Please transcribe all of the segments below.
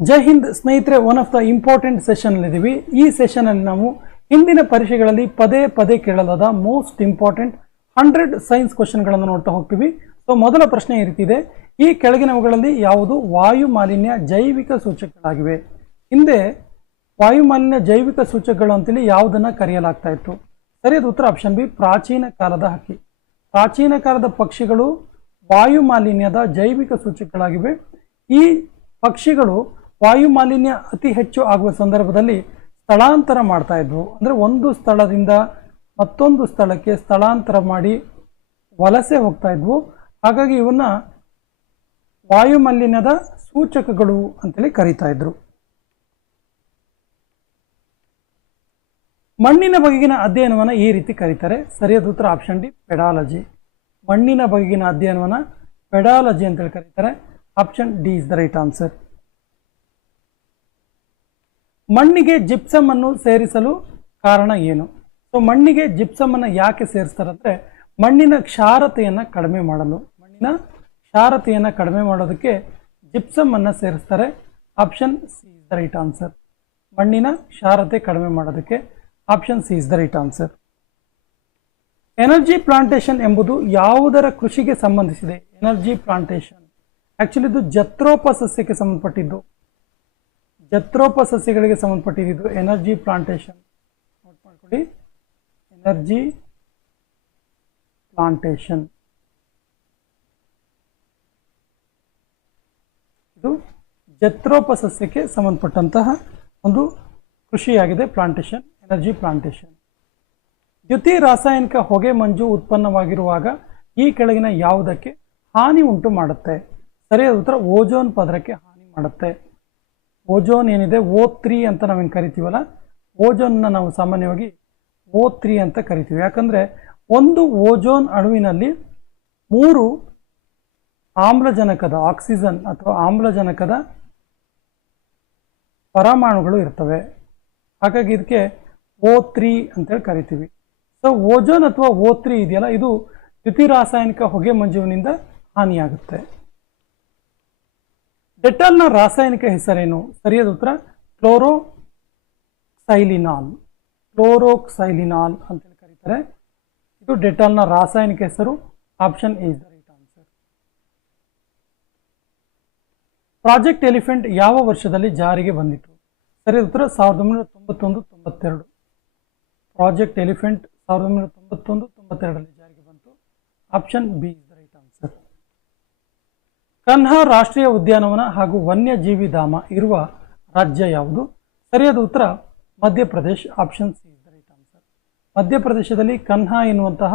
ಜೈ ಹಿಂದ್ ಸ್ನೇಹಿತರೆ, one of the important session ಇದ್ದೀವಿ. ಈ ಸೆಷನ್ ಅಲ್ಲಿ ನಾವು ಹಿಂದಿನ ಪರೀಕ್ಷೆಗಳಲ್ಲಿ ಪದೇ ಪದೇ ಕೇಳಲಾದ ಮೋಸ್ಟ್ ಇಂಪಾರ್ಟೆಂಟ್ 100 ಸೈನ್ಸ್ ಕ್ವಶನ್ಗಳನ್ನು ನೋಡ್ತಾ ಹೋಗ್ತೀವಿ. ಸೊ ಮೊದಲ ಪ್ರಶ್ನೆ ಈ ರೀತಿ ಇದೆ: ಈ ಕೆಳಗಿನವುಗಳಲ್ಲಿ ಯಾವುದು ವಾಯು ಮಾಲಿನ್ಯ ಜೈವಿಕ ಸೂಚಕಗಳಾಗಿವೆ? ಹಿಂದೆ ವಾಯು ಮಾಲಿನ್ಯ ಜೈವಿಕ ಸೂಚಕಗಳು ಅಂತೇಳಿ ಯಾವುದನ್ನ ಕರೆಯಲಾಗ್ತಾ ಇತ್ತು? ಸರಿಯಾದ ಉತ್ತರ ಆಪ್ಷನ್ ಬಿ, ಪ್ರಾಚೀನ ಕಾಲದ ಹಕ್ಕಿ. ಪ್ರಾಚೀನ ಕಾಲದ ಪಕ್ಷಿಗಳು ವಾಯು ಮಾಲಿನ್ಯದ ಜೈವಿಕ ಸೂಚಕಗಳಾಗಿವೆ. ಈ ಪಕ್ಷಿಗಳು ವಾಯು ಮಾಲಿನ್ಯ ಅತಿ ಹೆಚ್ಚು ಆಗುವ ಸಂದರ್ಭದಲ್ಲಿ ಸ್ಥಳಾಂತರ ಮಾಡ್ತಾ ಇದ್ವು. ಅಂದರೆ ಒಂದು ಸ್ಥಳದಿಂದ ಮತ್ತೊಂದು ಸ್ಥಳಕ್ಕೆ ಸ್ಥಳಾಂತರ ಮಾಡಿ ವಲಸೆ ಹೋಗ್ತಾ ಇದ್ವು. ಹಾಗಾಗಿ ಇವನ್ನ ವಾಯು ಮಾಲಿನ್ಯದ ಸೂಚಕಗಳು ಅಂತೇಳಿ ಕರೀತಾ ಇದ್ರು. ಮಣ್ಣಿನ ಬಗೆಗಿನ ಅಧ್ಯಯನವನ್ನ ಈ ರೀತಿ ಕರೀತಾರೆ. ಸರಿಯಾದ ಉತ್ತರ ಆಪ್ಷನ್ ಡಿ, ಪೆಡಾಲಜಿ. ಮಣ್ಣಿನ ಬಗೆಗಿನ ಅಧ್ಯಯನವನ್ನ ಪೆಡಾಲಜಿ ಅಂತೇಳಿ ಕರೀತಾರೆ. Option D is the right answer. ಮಣ್ಣಿಗೆ ಜಿಪ್ಸಮ್ ಅನ್ನು ಸೇರಿಸಲು ಕಾರಣ ಏನು? ಸೊ ಮಣ್ಣಿಗೆ ಜಿಪ್ಸಮ್ ಅನ್ನು ಯಾಕೆ ಸೇರಿಸ್ತಾರಂದ್ರೆ ಮಣ್ಣಿನ ಕ್ಷಾರತೆಯನ್ನ ಕಡಿಮೆ ಮಾಡಲು. ಮಣ್ಣಿನ ಕ್ಷಾರತೆಯನ್ನ ಕಡಿಮೆ ಮಾಡೋದಕ್ಕೆ ಜಿಪ್ಸಮ್ ಅನ್ನ ಸೇರಿಸ್ತಾರೆ. Option C is the right answer. ಮಣ್ಣಿನ ಕ್ಷಾರತೆ ಕಡಿಮೆ ಮಾಡೋದಕ್ಕೆ option C is the right answer. Energy plantation ಎಂಬುದು ಯಾವುದರ ಕೃಷಿಗೆ ಸಂಬಂಧಿಸಿದೆ? ಎನರ್ಜಿ ಪ್ಲಾಂಟೇಶನ್ ಆಕ್ಚುಲಿ ಇದು ಜತ್ರೋಪ ಸಸ್ಯಕ್ಕೆ ಸಂಬಂಧಪಟ್ಟಿದ್ದು. ಜತ್ರೋಪ ಸಸ್ಯಗಳಿಗೆ ಸಂಬಂಧಪಟ್ಟಿದ್ದು ಎನರ್ಜಿ ಪ್ಲಾಂಟೇಶನ್. ನೋಟ್ ಮಾಡ್ಕೊಳ್ಳಿ, ಎನರ್ಜಿ ಪ್ಲಾಂಟೇಶನ್ ಇದು ಜತ್ರೋಪ ಸಸ್ಯಕ್ಕೆ ಸಂಬಂಧಪಟ್ಟಂತಹ ಒಂದು ಕೃಷಿಯಾಗಿದೆ. Plantation, energy plantation. ದ್ಯುತಿ ರಾಸಾಯನಿಕ ಹೊಗೆ ಮಂಜು ಉತ್ಪನ್ನವಾಗಿರುವಾಗ ಈ ಕೆಳಗಿನ ಯಾವುದಕ್ಕೆ ಹಾನಿ ಉಂಟು ಮಾಡುತ್ತೆ? ಸರಿಯಾದ ಉತ್ತರ ಓಜೋನ್ ಪದರಕ್ಕೆ ಹಾನಿ ಮಾಡುತ್ತೆ. ಓಜೋನ್ ಏನಿದೆ O3 ಅಂತ ನಾವೇನು ಕರಿತೀವಲ್ಲ, ಓಜೋನ್ನ ನಾವು ಸಾಮಾನ್ಯವಾಗಿ O3 ಅಂತ ಕರಿತೀವಿ. ಯಾಕಂದ್ರೆ ಒಂದು ಓಜೋನ್ ಅಣುವಿನಲ್ಲಿ 3 ಆಮ್ಲಜನಕದ ಆಕ್ಸಿಜನ್ ಅಥವಾ ಆಮ್ಲಜನಕದ ಪರಮಾಣುಗಳು ಇರ್ತವೆ. ಹಾಗಾಗಿ ಇದಕ್ಕೆ O3 ಅಂತೇಳಿ ಕರಿತೀವಿ. ಸೊ ಓಜೋನ್ ಅಥವಾ O3 ಇದೆಯಲ್ಲ, ಇದು ದ್ಯುತಿ ರಾಸಾಯನಿಕ ಹೊಗೆ ಮಂಜುವಿನಿಂದ ಹಾನಿಯಾಗುತ್ತೆ. ಡೆಟಾಲ್ನ ರಾಸಾಯನಿಕ ಹೆಸರೇನು? ಸರಿಯಾದ ಉತ್ತರ ಕ್ಲೋರೋಕ್ಸೈಲಿನಾಲ್. ಕ್ಲೋರೋಕ್ಸೈಲಿನಾಲ್ ಅಂತೇಳಿ ಕರೀತಾರೆ. ಇದು ಡೆಟಾಲ್ನ ರಾಸಾಯನಿಕ ಹೆಸರು. Option A is the right answer. Project elephant ಯಾವ ವರ್ಷದಲ್ಲಿ ಜಾರಿಗೆ ಬಂದಿತು? ಸರಿಯಾದ ಉತ್ತರ 1991-92. ಪ್ರಾಜೆಕ್ಟ್ ಎಲಿಫೆಂಟ್ 1991-92ರಲ್ಲಿ ಜಾರಿಗೆ ಬಂತು. Option B is the right answer. Kanha ರಾಷ್ಟ್ರೀಯ ಉದ್ಯಾನವನ ಹಾಗೂ ವನ್ಯಜೀವಿ ಧಾಮ ಇರುವ ರಾಜ್ಯ ಯಾವುದು? ಸರಿಯಾದ ಉತ್ತರ Madhya Pradesh. Option C is the right answer. ಮಧ್ಯಪ್ರದೇಶದಲ್ಲಿ ಕನ್ಹಾ ಎನ್ನುವಂತಹ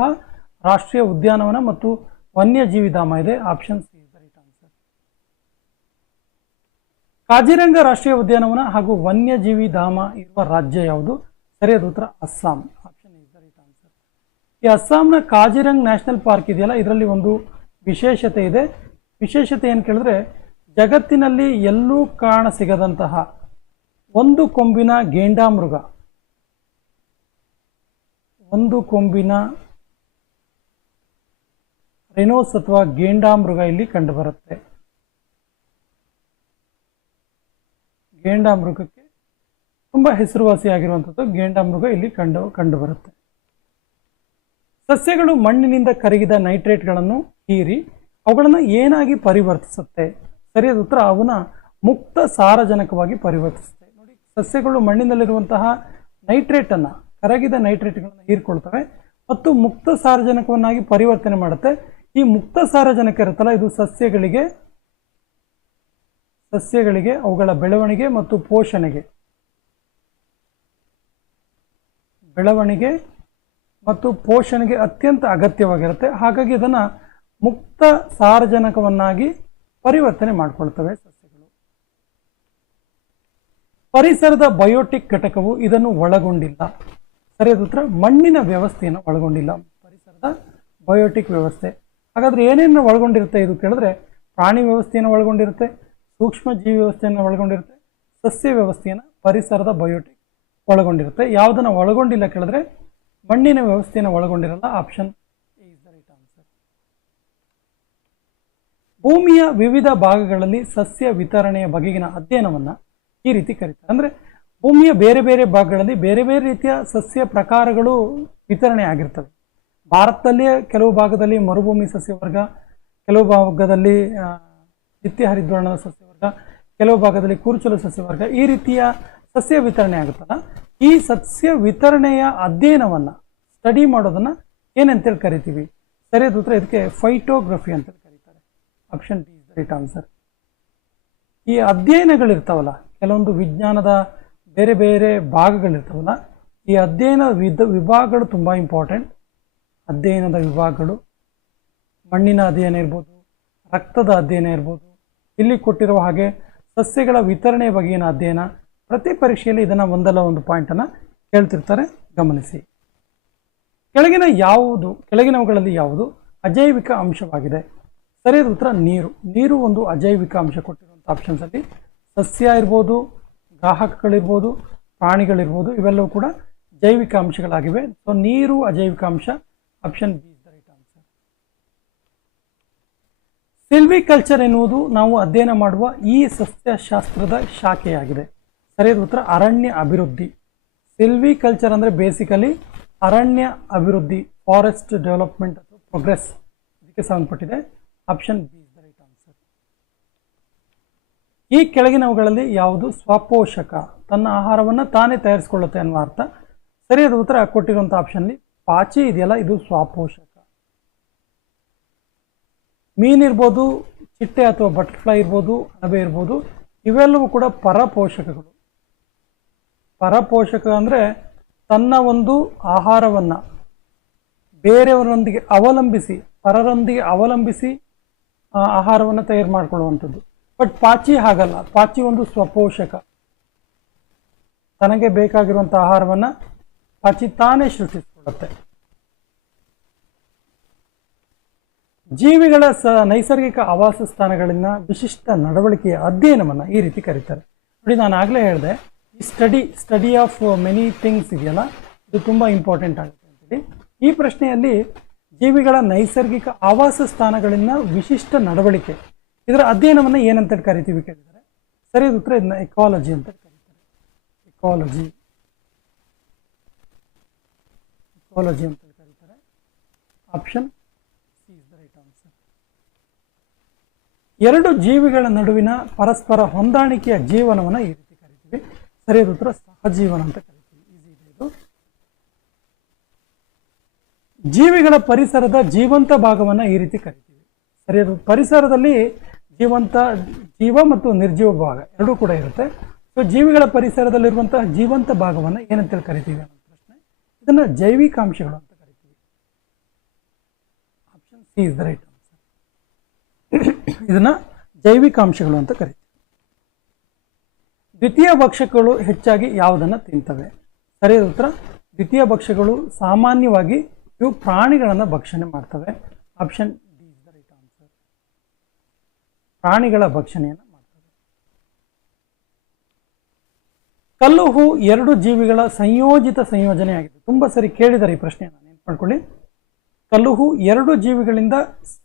ರಾಷ್ಟ್ರೀಯ ಉದ್ಯಾನವನ ಮತ್ತು ವನ್ಯಜೀವಿ ಧಾಮ ಇದೆ. Option C is the right answer. Kaziranga ರಾಷ್ಟ್ರೀಯ ಉದ್ಯಾನವನ ಹಾಗೂ ವನ್ಯಜೀವಿ ಧಾಮ ಇರುವ ರಾಜ್ಯ ಯಾವುದು? ಸರಿಯಾದ ಉತ್ತರ Assam. Option is the right answer. ಈ ಅಸ್ಸಾಂನ ಕಾಜಿರಂಗ್ ನ್ಯಾಷನಲ್ ಪಾರ್ಕ್ ಇದೆಯಲ್ಲ, ಇದರಲ್ಲಿ ಒಂದು ವಿಶೇಷತೆ ಇದೆ. ವಿಶೇಷತೆ ಏನು ಕೇಳಿದ್ರೆ, ಜಗತ್ತಿನಲ್ಲಿ ಎಲ್ಲೂ ಕಾಣ ಸಿಗದಂತಹ ಒಂದು ಕೊಂಬಿನ ಗೇಂಡಾಮೃಗ, ಒಂದು ಕೊಂಬಿನ ರೆನೋಸ್ ಅಥವಾ ಗೇಂಡಾಮೃಗ ಇಲ್ಲಿ ಕಂಡುಬರುತ್ತೆ. ಗೇಂಡಾಮೃಗಕ್ಕೆ ತುಂಬಾ ಹೆಸರುವಾಸಿಯಾಗಿರುವಂಥದ್ದು ಗೇಂಡಾಮೃಗ ಇಲ್ಲಿ ಕಂಡುಬರುತ್ತೆ. ಸಸ್ಯಗಳು ಮಣ್ಣಿನಿಂದ ಕರಗಿದ ನೈಟ್ರೇಟ್ಗಳನ್ನು ಹೀರಿ ಅವುಗಳನ್ನು ಏನಾಗಿ ಪರಿವರ್ತಿಸುತ್ತೆ? ಸರಿಯಾದ ಉತ್ತರ ಅವನ್ನ ಮುಕ್ತ ಸಾರಜನಕವಾಗಿ ಪರಿವರ್ತಿಸುತ್ತೆ. ನೋಡಿ, ಸಸ್ಯಗಳು ಮಣ್ಣಿನಲ್ಲಿರುವಂತಹ ನೈಟ್ರೇಟ್ ಅನ್ನ, ಕರಗಿದ ನೈಟ್ರೇಟ್ಗಳನ್ನು ಹೀರ್ಕೊಳ್ತವೆ ಮತ್ತು ಮುಕ್ತ ಸಾರಜನಕವನ್ನಾಗಿ ಪರಿವರ್ತನೆ ಮಾಡುತ್ತೆ. ಈ ಮುಕ್ತ ಸಾರಜನಕ ಇರುತ್ತಲ್ಲ, ಇದು ಸಸ್ಯಗಳಿಗೆ ಅವುಗಳ ಬೆಳವಣಿಗೆ ಮತ್ತು ಪೋಷಣೆಗೆ ಅತ್ಯಂತ ಅಗತ್ಯವಾಗಿರುತ್ತೆ. ಹಾಗಾಗಿ ಇದನ್ನ ಮುಕ್ತ ಸಾರಜನಕವನ್ನಾಗಿ ಪರಿವರ್ತನೆ ಮಾಡಿಕೊಳ್ತವೆ ಸಸ್ಯಗಳು. ಪರಿಸರದ ಬಯೋಟಿಕ್ ಘಟಕವು ಇದನ್ನು ಒಳಗೊಂಡಿಲ್ಲ. ಸರಿಯಾದ ಉತ್ತರ ಮಣ್ಣಿನ ವ್ಯವಸ್ಥೆಯನ್ನು ಒಳಗೊಂಡಿಲ್ಲ. ಪರಿಸರದ ಬಯೋಟಿಕ್ ವ್ಯವಸ್ಥೆ. ಹಾಗಾದ್ರೆ ಏನೇನು ಒಳಗೊಂಡಿರುತ್ತೆ ಇದು ಕೇಳಿದ್ರೆ, ಪ್ರಾಣಿ ವ್ಯವಸ್ಥೆಯನ್ನು ಒಳಗೊಂಡಿರುತ್ತೆ, ಸೂಕ್ಷ್ಮ ಜೀವಿ ವ್ಯವಸ್ಥೆಯನ್ನು ಒಳಗೊಂಡಿರುತ್ತೆ, ಸಸ್ಯ ವ್ಯವಸ್ಥೆಯನ್ನು ಪರಿಸರದ ಬಯೋಟಿಕ್ ಒಳಗೊಂಡಿರುತ್ತೆ. ಯಾವುದನ್ನು ಒಳಗೊಂಡಿಲ್ಲ ಕೇಳಿದ್ರೆ ಮಣ್ಣಿನ ವ್ಯವಸ್ಥೆಯನ್ನು ಒಳಗೊಂಡಿರಲ್ಲ. Option A is the right answer. ಭೂಮಿಯ ವಿವಿಧ ಭಾಗಗಳಲ್ಲಿ ಸಸ್ಯ ವಿತರಣೆಯ ಬಗೆಗಿನ ಅಧ್ಯಯನವನ್ನು ಈ ರೀತಿ ಕರೀತಾರೆ. ಅಂದರೆ ಭೂಮಿಯ ಬೇರೆ ಬೇರೆ ಭಾಗಗಳಲ್ಲಿ ಬೇರೆ ಬೇರೆ ರೀತಿಯ ಸಸ್ಯ ಪ್ರಕಾರಗಳು ವಿತರಣೆ ಆಗಿರ್ತವೆ. ಭಾರತದಲ್ಲಿಯೇ ಕೆಲವು ಭಾಗದಲ್ಲಿ ಮರುಭೂಮಿ ಸಸ್ಯವರ್ಗ, ಕೆಲವು ಭಾಗದಲ್ಲಿ ನಿತ್ಯ ಹರಿದ್ವರ್ಣದ ಸಸ್ಯವರ್ಗ, ಕೆಲವು ಭಾಗದಲ್ಲಿ ಕೂರ್ಚಲು ಸಸ್ಯವರ್ಗ, ಈ ರೀತಿಯ ಸಸ್ಯ ವಿತರಣೆ ಆಗುತ್ತಲ್ಲ, ಈ ಸಸ್ಯ ವಿತರಣೆಯ ಅಧ್ಯಯನವನ್ನು ಸ್ಟಡಿ ಮಾಡೋದನ್ನು ಏನಂತೇಳಿ ಕರಿತೀವಿ? ಸರಿಯಾದ ಉತ್ತರ ಇದಕ್ಕೆ ಫೈಟೋಗ್ರಫಿ ಅಂತೇಳಿ ಕರೀತಾರೆ. Option D is the right answer. ಈ ಅಧ್ಯಯನಗಳಿರ್ತಾವಲ್ಲ, ಕೆಲವೊಂದು ವಿಜ್ಞಾನದ ಬೇರೆ ಬೇರೆ ಭಾಗಗಳಿರ್ತಾವಲ್ಲ, ಈ ಅಧ್ಯಯನ ವಿಭಾಗಗಳು ತುಂಬ ಇಂಪಾರ್ಟೆಂಟ್. ಅಧ್ಯಯನದ ವಿಭಾಗಗಳು ಮಣ್ಣಿನ ಅಧ್ಯಯನ ಇರ್ಬೋದು, ರಕ್ತದ ಅಧ್ಯಯನ ಇರ್ಬೋದು, ಇಲ್ಲಿ ಕೊಟ್ಟಿರುವ ಹಾಗೆ ಸಸ್ಯಗಳ ವಿತರಣೆಯ ಬಗೆಗಿನ ಅಧ್ಯಯನ. ಪ್ರತಿ ಪರೀಕ್ಷೆಯಲ್ಲಿ ಇದನ್ನು ಒಂದಲ್ಲ ಒಂದು ಪಾಯಿಂಟನ್ನು ಕೇಳ್ತಿರ್ತಾರೆ, ಗಮನಿಸಿ. ಕೆಳಗಿನವುಗಳಲ್ಲಿ ಯಾವುದು ಅಜೈವಿಕ ಅಂಶವಾಗಿದೆ? ಸರಿಯಾದ ಉತ್ತರ ನೀರು. ನೀರು ಒಂದು ಅಜೈವಿಕ ಅಂಶ ಕೊಟ್ಟಿರುವಂಥ ಆಪ್ಷನ್ಸಲ್ಲಿ ಸಸ್ಯ ಇರ್ಬೋದು, ಗ್ರಾಹಕಗಳಿರ್ಬೋದು, ಪ್ರಾಣಿಗಳಿರ್ಬೋದು, ಇವೆಲ್ಲವೂ ಕೂಡ ಜೈವಿಕ ಅಂಶಗಳಾಗಿವೆ. ಸೊ ನೀರು ಅಜೈವಿಕ ಅಂಶ. Option B is the right answer. Silviculture ಎನ್ನುವುದು ನಾವು ಅಧ್ಯಯನ ಮಾಡುವ ಈ ಸಸ್ಯಶಾಸ್ತ್ರದ ಶಾಖೆಯಾಗಿದೆ. ಸರಿಯಾದ ಉತ್ತರ ಅರಣ್ಯ ಅಭಿವೃದ್ಧಿ. ಸಿಲ್ವಿಕಲ್ಚರ್ ಅಂದರೆ ಬೇಸಿಕಲಿ ಅರಣ್ಯ ಅಭಿವೃದ್ಧಿ, ಫಾರೆಸ್ಟ್ ಡೆವಲಪ್ಮೆಂಟ್ ಅಥವಾ ಪ್ರೋಗ್ರೆಸ್, ಇದಕ್ಕೆ ಸಂಬಂಧಪಟ್ಟಿದೆ. Option B is the right answer. ಈ ಕೆಳಗಿನವುಗಳಲ್ಲಿ ಯಾವುದು ಸ್ವಪೋಷಕ, ತನ್ನ ಆಹಾರವನ್ನು ತಾನೇ ತಯಾರಿಸಿಕೊಳ್ಳುತ್ತೆ ಅನ್ನುವ ಅರ್ಥ? ಸರಿಯಾದ ಉತ್ತರ ಕೊಟ್ಟಿರುವಂಥ ಆಪ್ಷನ್ಲಿ ಪಾಚಿ ಇದೆಯಲ್ಲ, ಇದು ಸ್ವಪೋಷಕ. ಮೀನಿರ್ಬೋದು, ಚಿಟ್ಟೆ ಅಥವಾ ಬಟರ್ಫ್ಲೈ ಇರ್ಬೋದು, ಅಣಬೆ ಇರ್ಬೋದು, ಇವೆಲ್ಲವೂ ಕೂಡ ಪರಪೋಷಕಗಳು. ಪರಪೋಷಕ ಅಂದರೆ ತನ್ನ ಒಂದು ಆಹಾರವನ್ನು ಬೇರೆಯವರೊಂದಿಗೆ ಅವಲಂಬಿಸಿ, ಪರರೊಂದಿಗೆ ಅವಲಂಬಿಸಿ ಆಹಾರವನ್ನು ತಯಾರು ಮಾಡಿಕೊಳ್ಳುವಂಥದ್ದು. ಬಟ್ ಪಾಚಿ ಹಾಗಲ್ಲ. ಪಾಚಿ ಒಂದು ಸ್ವಪೋಷಕ. ತನಗೆ ಬೇಕಾಗಿರುವಂಥ ಆಹಾರವನ್ನು ಪಾಚಿ ತಾನೇ ಸೃಷ್ಟಿಸಿಕೊಳ್ಳುತ್ತೆ. ಜೀವಿಗಳ ನೈಸರ್ಗಿಕ ಆವಾಸ ಸ್ಥಾನಗಳಿಂದ ವಿಶಿಷ್ಟ ನಡವಳಿಕೆಯ ಅಧ್ಯಯನವನ್ನು ಈ ರೀತಿ ಕರೀತಾರೆ. ನೋಡಿ, ನಾನು ಆಗಲೇ ಹೇಳಿದೆ, ಈ ಸ್ಟಡಿ ಆಫ್ ಮೆನಿ ಥಿಂಗ್ಸ್ ಇದೆಯಲ್ಲ, ಇದು ತುಂಬ ಇಂಪಾರ್ಟೆಂಟ್ ಆಗುತ್ತೆ ಅಂತೇಳಿ. ಈ ಪ್ರಶ್ನೆಯಲ್ಲಿ ಜೀವಿಗಳ ನೈಸರ್ಗಿಕ ಆವಾಸ ಸ್ಥಾನಗಳಿಂದ ವಿಶಿಷ್ಟ ನಡವಳಿಕೆ, ಇದರ ಅಧ್ಯಯನವನ್ನು ಏನಂತ ಕರಿತೀವಿ ಕೇಳಿದರೆ, ಸರಿಯಾದ ಉತ್ತರ ಇದನ್ನ ಎಕಾಲಜಿ ಅಂತ ಕರೀತಾರೆ. ಎಕಾಲಜಿ ಅಂತ ಕರೀತಾರೆ. Option C is the right answer. ಎರಡು ಜೀವಿಗಳ ನಡುವಿನ ಪರಸ್ಪರ ಹೊಂದಾಣಿಕೆಯ ಜೀವನವನ್ನು ಈ ರೀತಿ ಕರಿತೀವಿ. ಸರಿಯಾದ ಉತ್ತರ ಸಹಜೀವನ ಅಂತ ಕರಿತೀವಿ. ಈಸಿ ಇದೆ ಇದು. ಜೀವಿಗಳ ಪರಿಸರದ ಜೀವಂತ ಭಾಗವನ್ನು ಈ ರೀತಿ ಕರಿತೀವಿ. ಸರಿಯಾದ ಪರಿಸರದಲ್ಲಿ ಜೀವ ಮತ್ತು ನಿರ್ಜೀವ ಭಾಗ ಎರಡೂ ಕೂಡ ಇರುತ್ತೆ. ಸೊ ಜೀವಿಗಳ ಪರಿಸರದಲ್ಲಿರುವಂತಹ ಜೀವಂತ ಭಾಗವನ್ನು ಏನಂತೇಳಿ ಕರಿತೀವಿ ಅನ್ನೋ ಪ್ರಶ್ನೆ. ಇದನ್ನು ಜೈವಿಕಾಂಶಗಳು ಅಂತ ಕರಿತೀವಿ. Option C is the right answer. ಇದನ್ನ ಜೈವಿಕಾಂಶಗಳು ಅಂತ ಕರಿತೀವಿ. ದ್ವಿತೀಯ ಭಕ್ಷಕಗಳು ಹೆಚ್ಚಾಗಿ ಯಾವುದನ್ನು ತಿಂತವೆ? ಸರಿಯಾದ ಉತ್ತರ ದ್ವಿತೀಯ ಭಕ್ಷಕಗಳು ಸಾಮಾನ್ಯವಾಗಿ ಇವು ಪ್ರಾಣಿಗಳನ್ನು ಭಕ್ಷಣೆ ಮಾಡ್ತವೆ. Option D is the right answer. ಪ್ರಾಣಿಗಳ ಭಕ್ಷಣೆಯನ್ನು ಮಾಡ್ತವೆ. ಕಲ್ಲುಹು ಎರಡು ಜೀವಿಗಳ ಸಂಯೋಜಿತ ಸಂಯೋಜನೆಯಾಗಿದೆ. ತುಂಬ ಸರಿ ಕೇಳಿದ್ದಾರೆ ಈ ಪ್ರಶ್ನೆಯನ್ನು, ನೆನಪು ಮಾಡ್ಕೊಳ್ಳಿ. ಕಲ್ಲುಹು ಎರಡು ಜೀವಿಗಳಿಂದ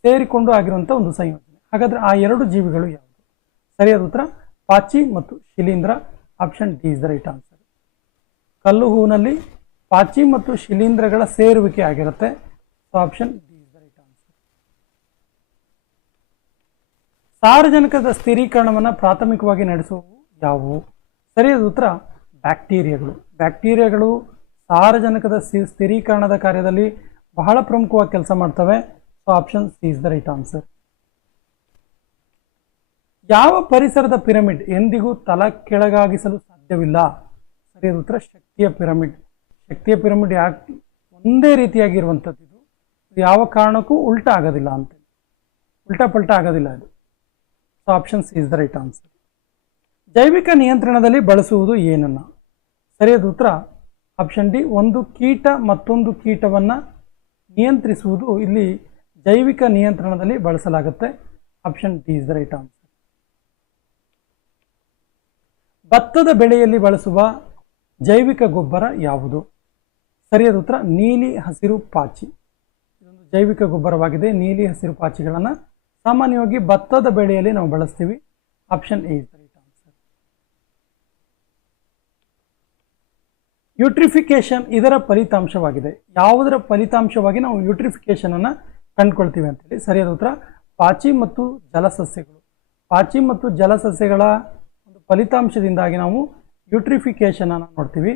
ಸೇರಿಕೊಂಡು ಆಗಿರುವಂಥ ಒಂದು ಸಂಯೋಜನೆ. ಹಾಗಾದರೆ ಆ ಎರಡು ಜೀವಿಗಳು ಯಾವುದು? ಸರಿಯಾದ ಉತ್ತರ ಪಾಚಿ ಮತ್ತು ಶಿಲೀಂಧ್ರ. Option D is the right answer. ಕಲ್ಲು ಹೂವಿನಲ್ಲಿ ಪಾಚಿ ಮತ್ತು ಶಿಲೀಂಧ್ರಗಳ ಸೇರುವಿಕೆ ಆಗಿರುತ್ತೆ. So option D is the right answer. ಸಾರಜನಕದ ಸ್ಥಿರೀಕರಣವನ್ನು ಪ್ರಾಥಮಿಕವಾಗಿ ನಡೆಸುವವು ಯಾವುವು? ಸರಿಯಾದ ಉತ್ತರ ಬ್ಯಾಕ್ಟೀರಿಯಾಗಳು. ಬ್ಯಾಕ್ಟೀರಿಯಾಗಳು ಸಾರಜನಕದ ಸ್ಥಿರೀಕರಣದ ಕಾರ್ಯದಲ್ಲಿ ಬಹಳ ಪ್ರಮುಖವಾಗಿ ಕೆಲಸ ಮಾಡ್ತವೆ. So option C is the right answer. ಯಾವ ಪರಿಸರದ ಪಿರಮಿಡ್ ಎಂದಿಗೂ ತಲ ಕೆಳಗಾಗಿಸಲು ಸಾಧ್ಯವಿಲ್ಲ? ಸರಿಯಾದ ಉತ್ತರ ಶಕ್ತಿಯ ಪಿರಮಿಡ್. ಶಕ್ತಿಯ ಪಿರಮಿಡ್ ಯಾಕೆ ಒಂದೇ ರೀತಿಯಾಗಿರುವಂಥದ್ದು, ಇದು ಯಾವ ಕಾರಣಕ್ಕೂ ಉಲ್ಟಾ ಆಗೋದಿಲ್ಲ ಅಂತ, ಉಲ್ಟಾ ಪಲ್ಟಾ ಆಗೋದಿಲ್ಲ ಇದು. So option C is the right answer. ಜೈವಿಕ ನಿಯಂತ್ರಣದಲ್ಲಿ ಬಳಸುವುದು ಏನನ್ನ? ಸರಿಯಾದ ಉತ್ತರ ಆಪ್ಷನ್ ಡಿ, ಒಂದು ಕೀಟ ಮತ್ತೊಂದು ಕೀಟವನ್ನು ನಿಯಂತ್ರಿಸುವುದು ಇಲ್ಲಿ ಜೈವಿಕ ನಿಯಂತ್ರಣದಲ್ಲಿ ಬಳಸಲಾಗುತ್ತೆ. Option D is the right answer. ಭತ್ತದ ಬೆಳೆಯಲ್ಲಿ ಬಳಸುವ ಜೈವಿಕ ಗೊಬ್ಬರ ಯಾವುದು? ಸರಿಯಾದ ಉತ್ತರ ನೀಲಿ ಹಸಿರು ಪಾಚಿ. ಇದೊಂದು ಜೈವಿಕ ಗೊಬ್ಬರವಾಗಿದೆ. ನೀಲಿ ಹಸಿರು ಪಾಚಿಗಳನ್ನು ಸಾಮಾನ್ಯವಾಗಿ ಭತ್ತದ ಬೆಳೆಯಲ್ಲಿ ನಾವು ಬಳಸ್ತೀವಿ. Option A is the right answer. ಯೂಟ್ರಿಫಿಕೇಶನ್ ಇದರ ಫಲಿತಾಂಶವಾಗಿದೆ. ಯಾವುದರ ಫಲಿತಾಂಶವಾಗಿ ನಾವು ಯೂಟ್ರಿಫಿಕೇಶನ್ ಅನ್ನ ಕಂಡುಕೊಳ್ತೀವಿ ಅಂತೇಳಿ ಸರಿಯಾದ ಉತ್ತರ ಪಾಚಿ ಮತ್ತು ಜಲಸಸ್ಯಗಳು. ಪಾಚಿ ಮತ್ತು ಜಲಸಸ್ಯಗಳ ಒಂದು ಫಲಿತಾಂಶದಿಂದಾಗಿ ನಾವು ಯೂಟ್ರಿಫಿಕೇಶನ್ ಅನ್ನು ನೋಡ್ತೀವಿ.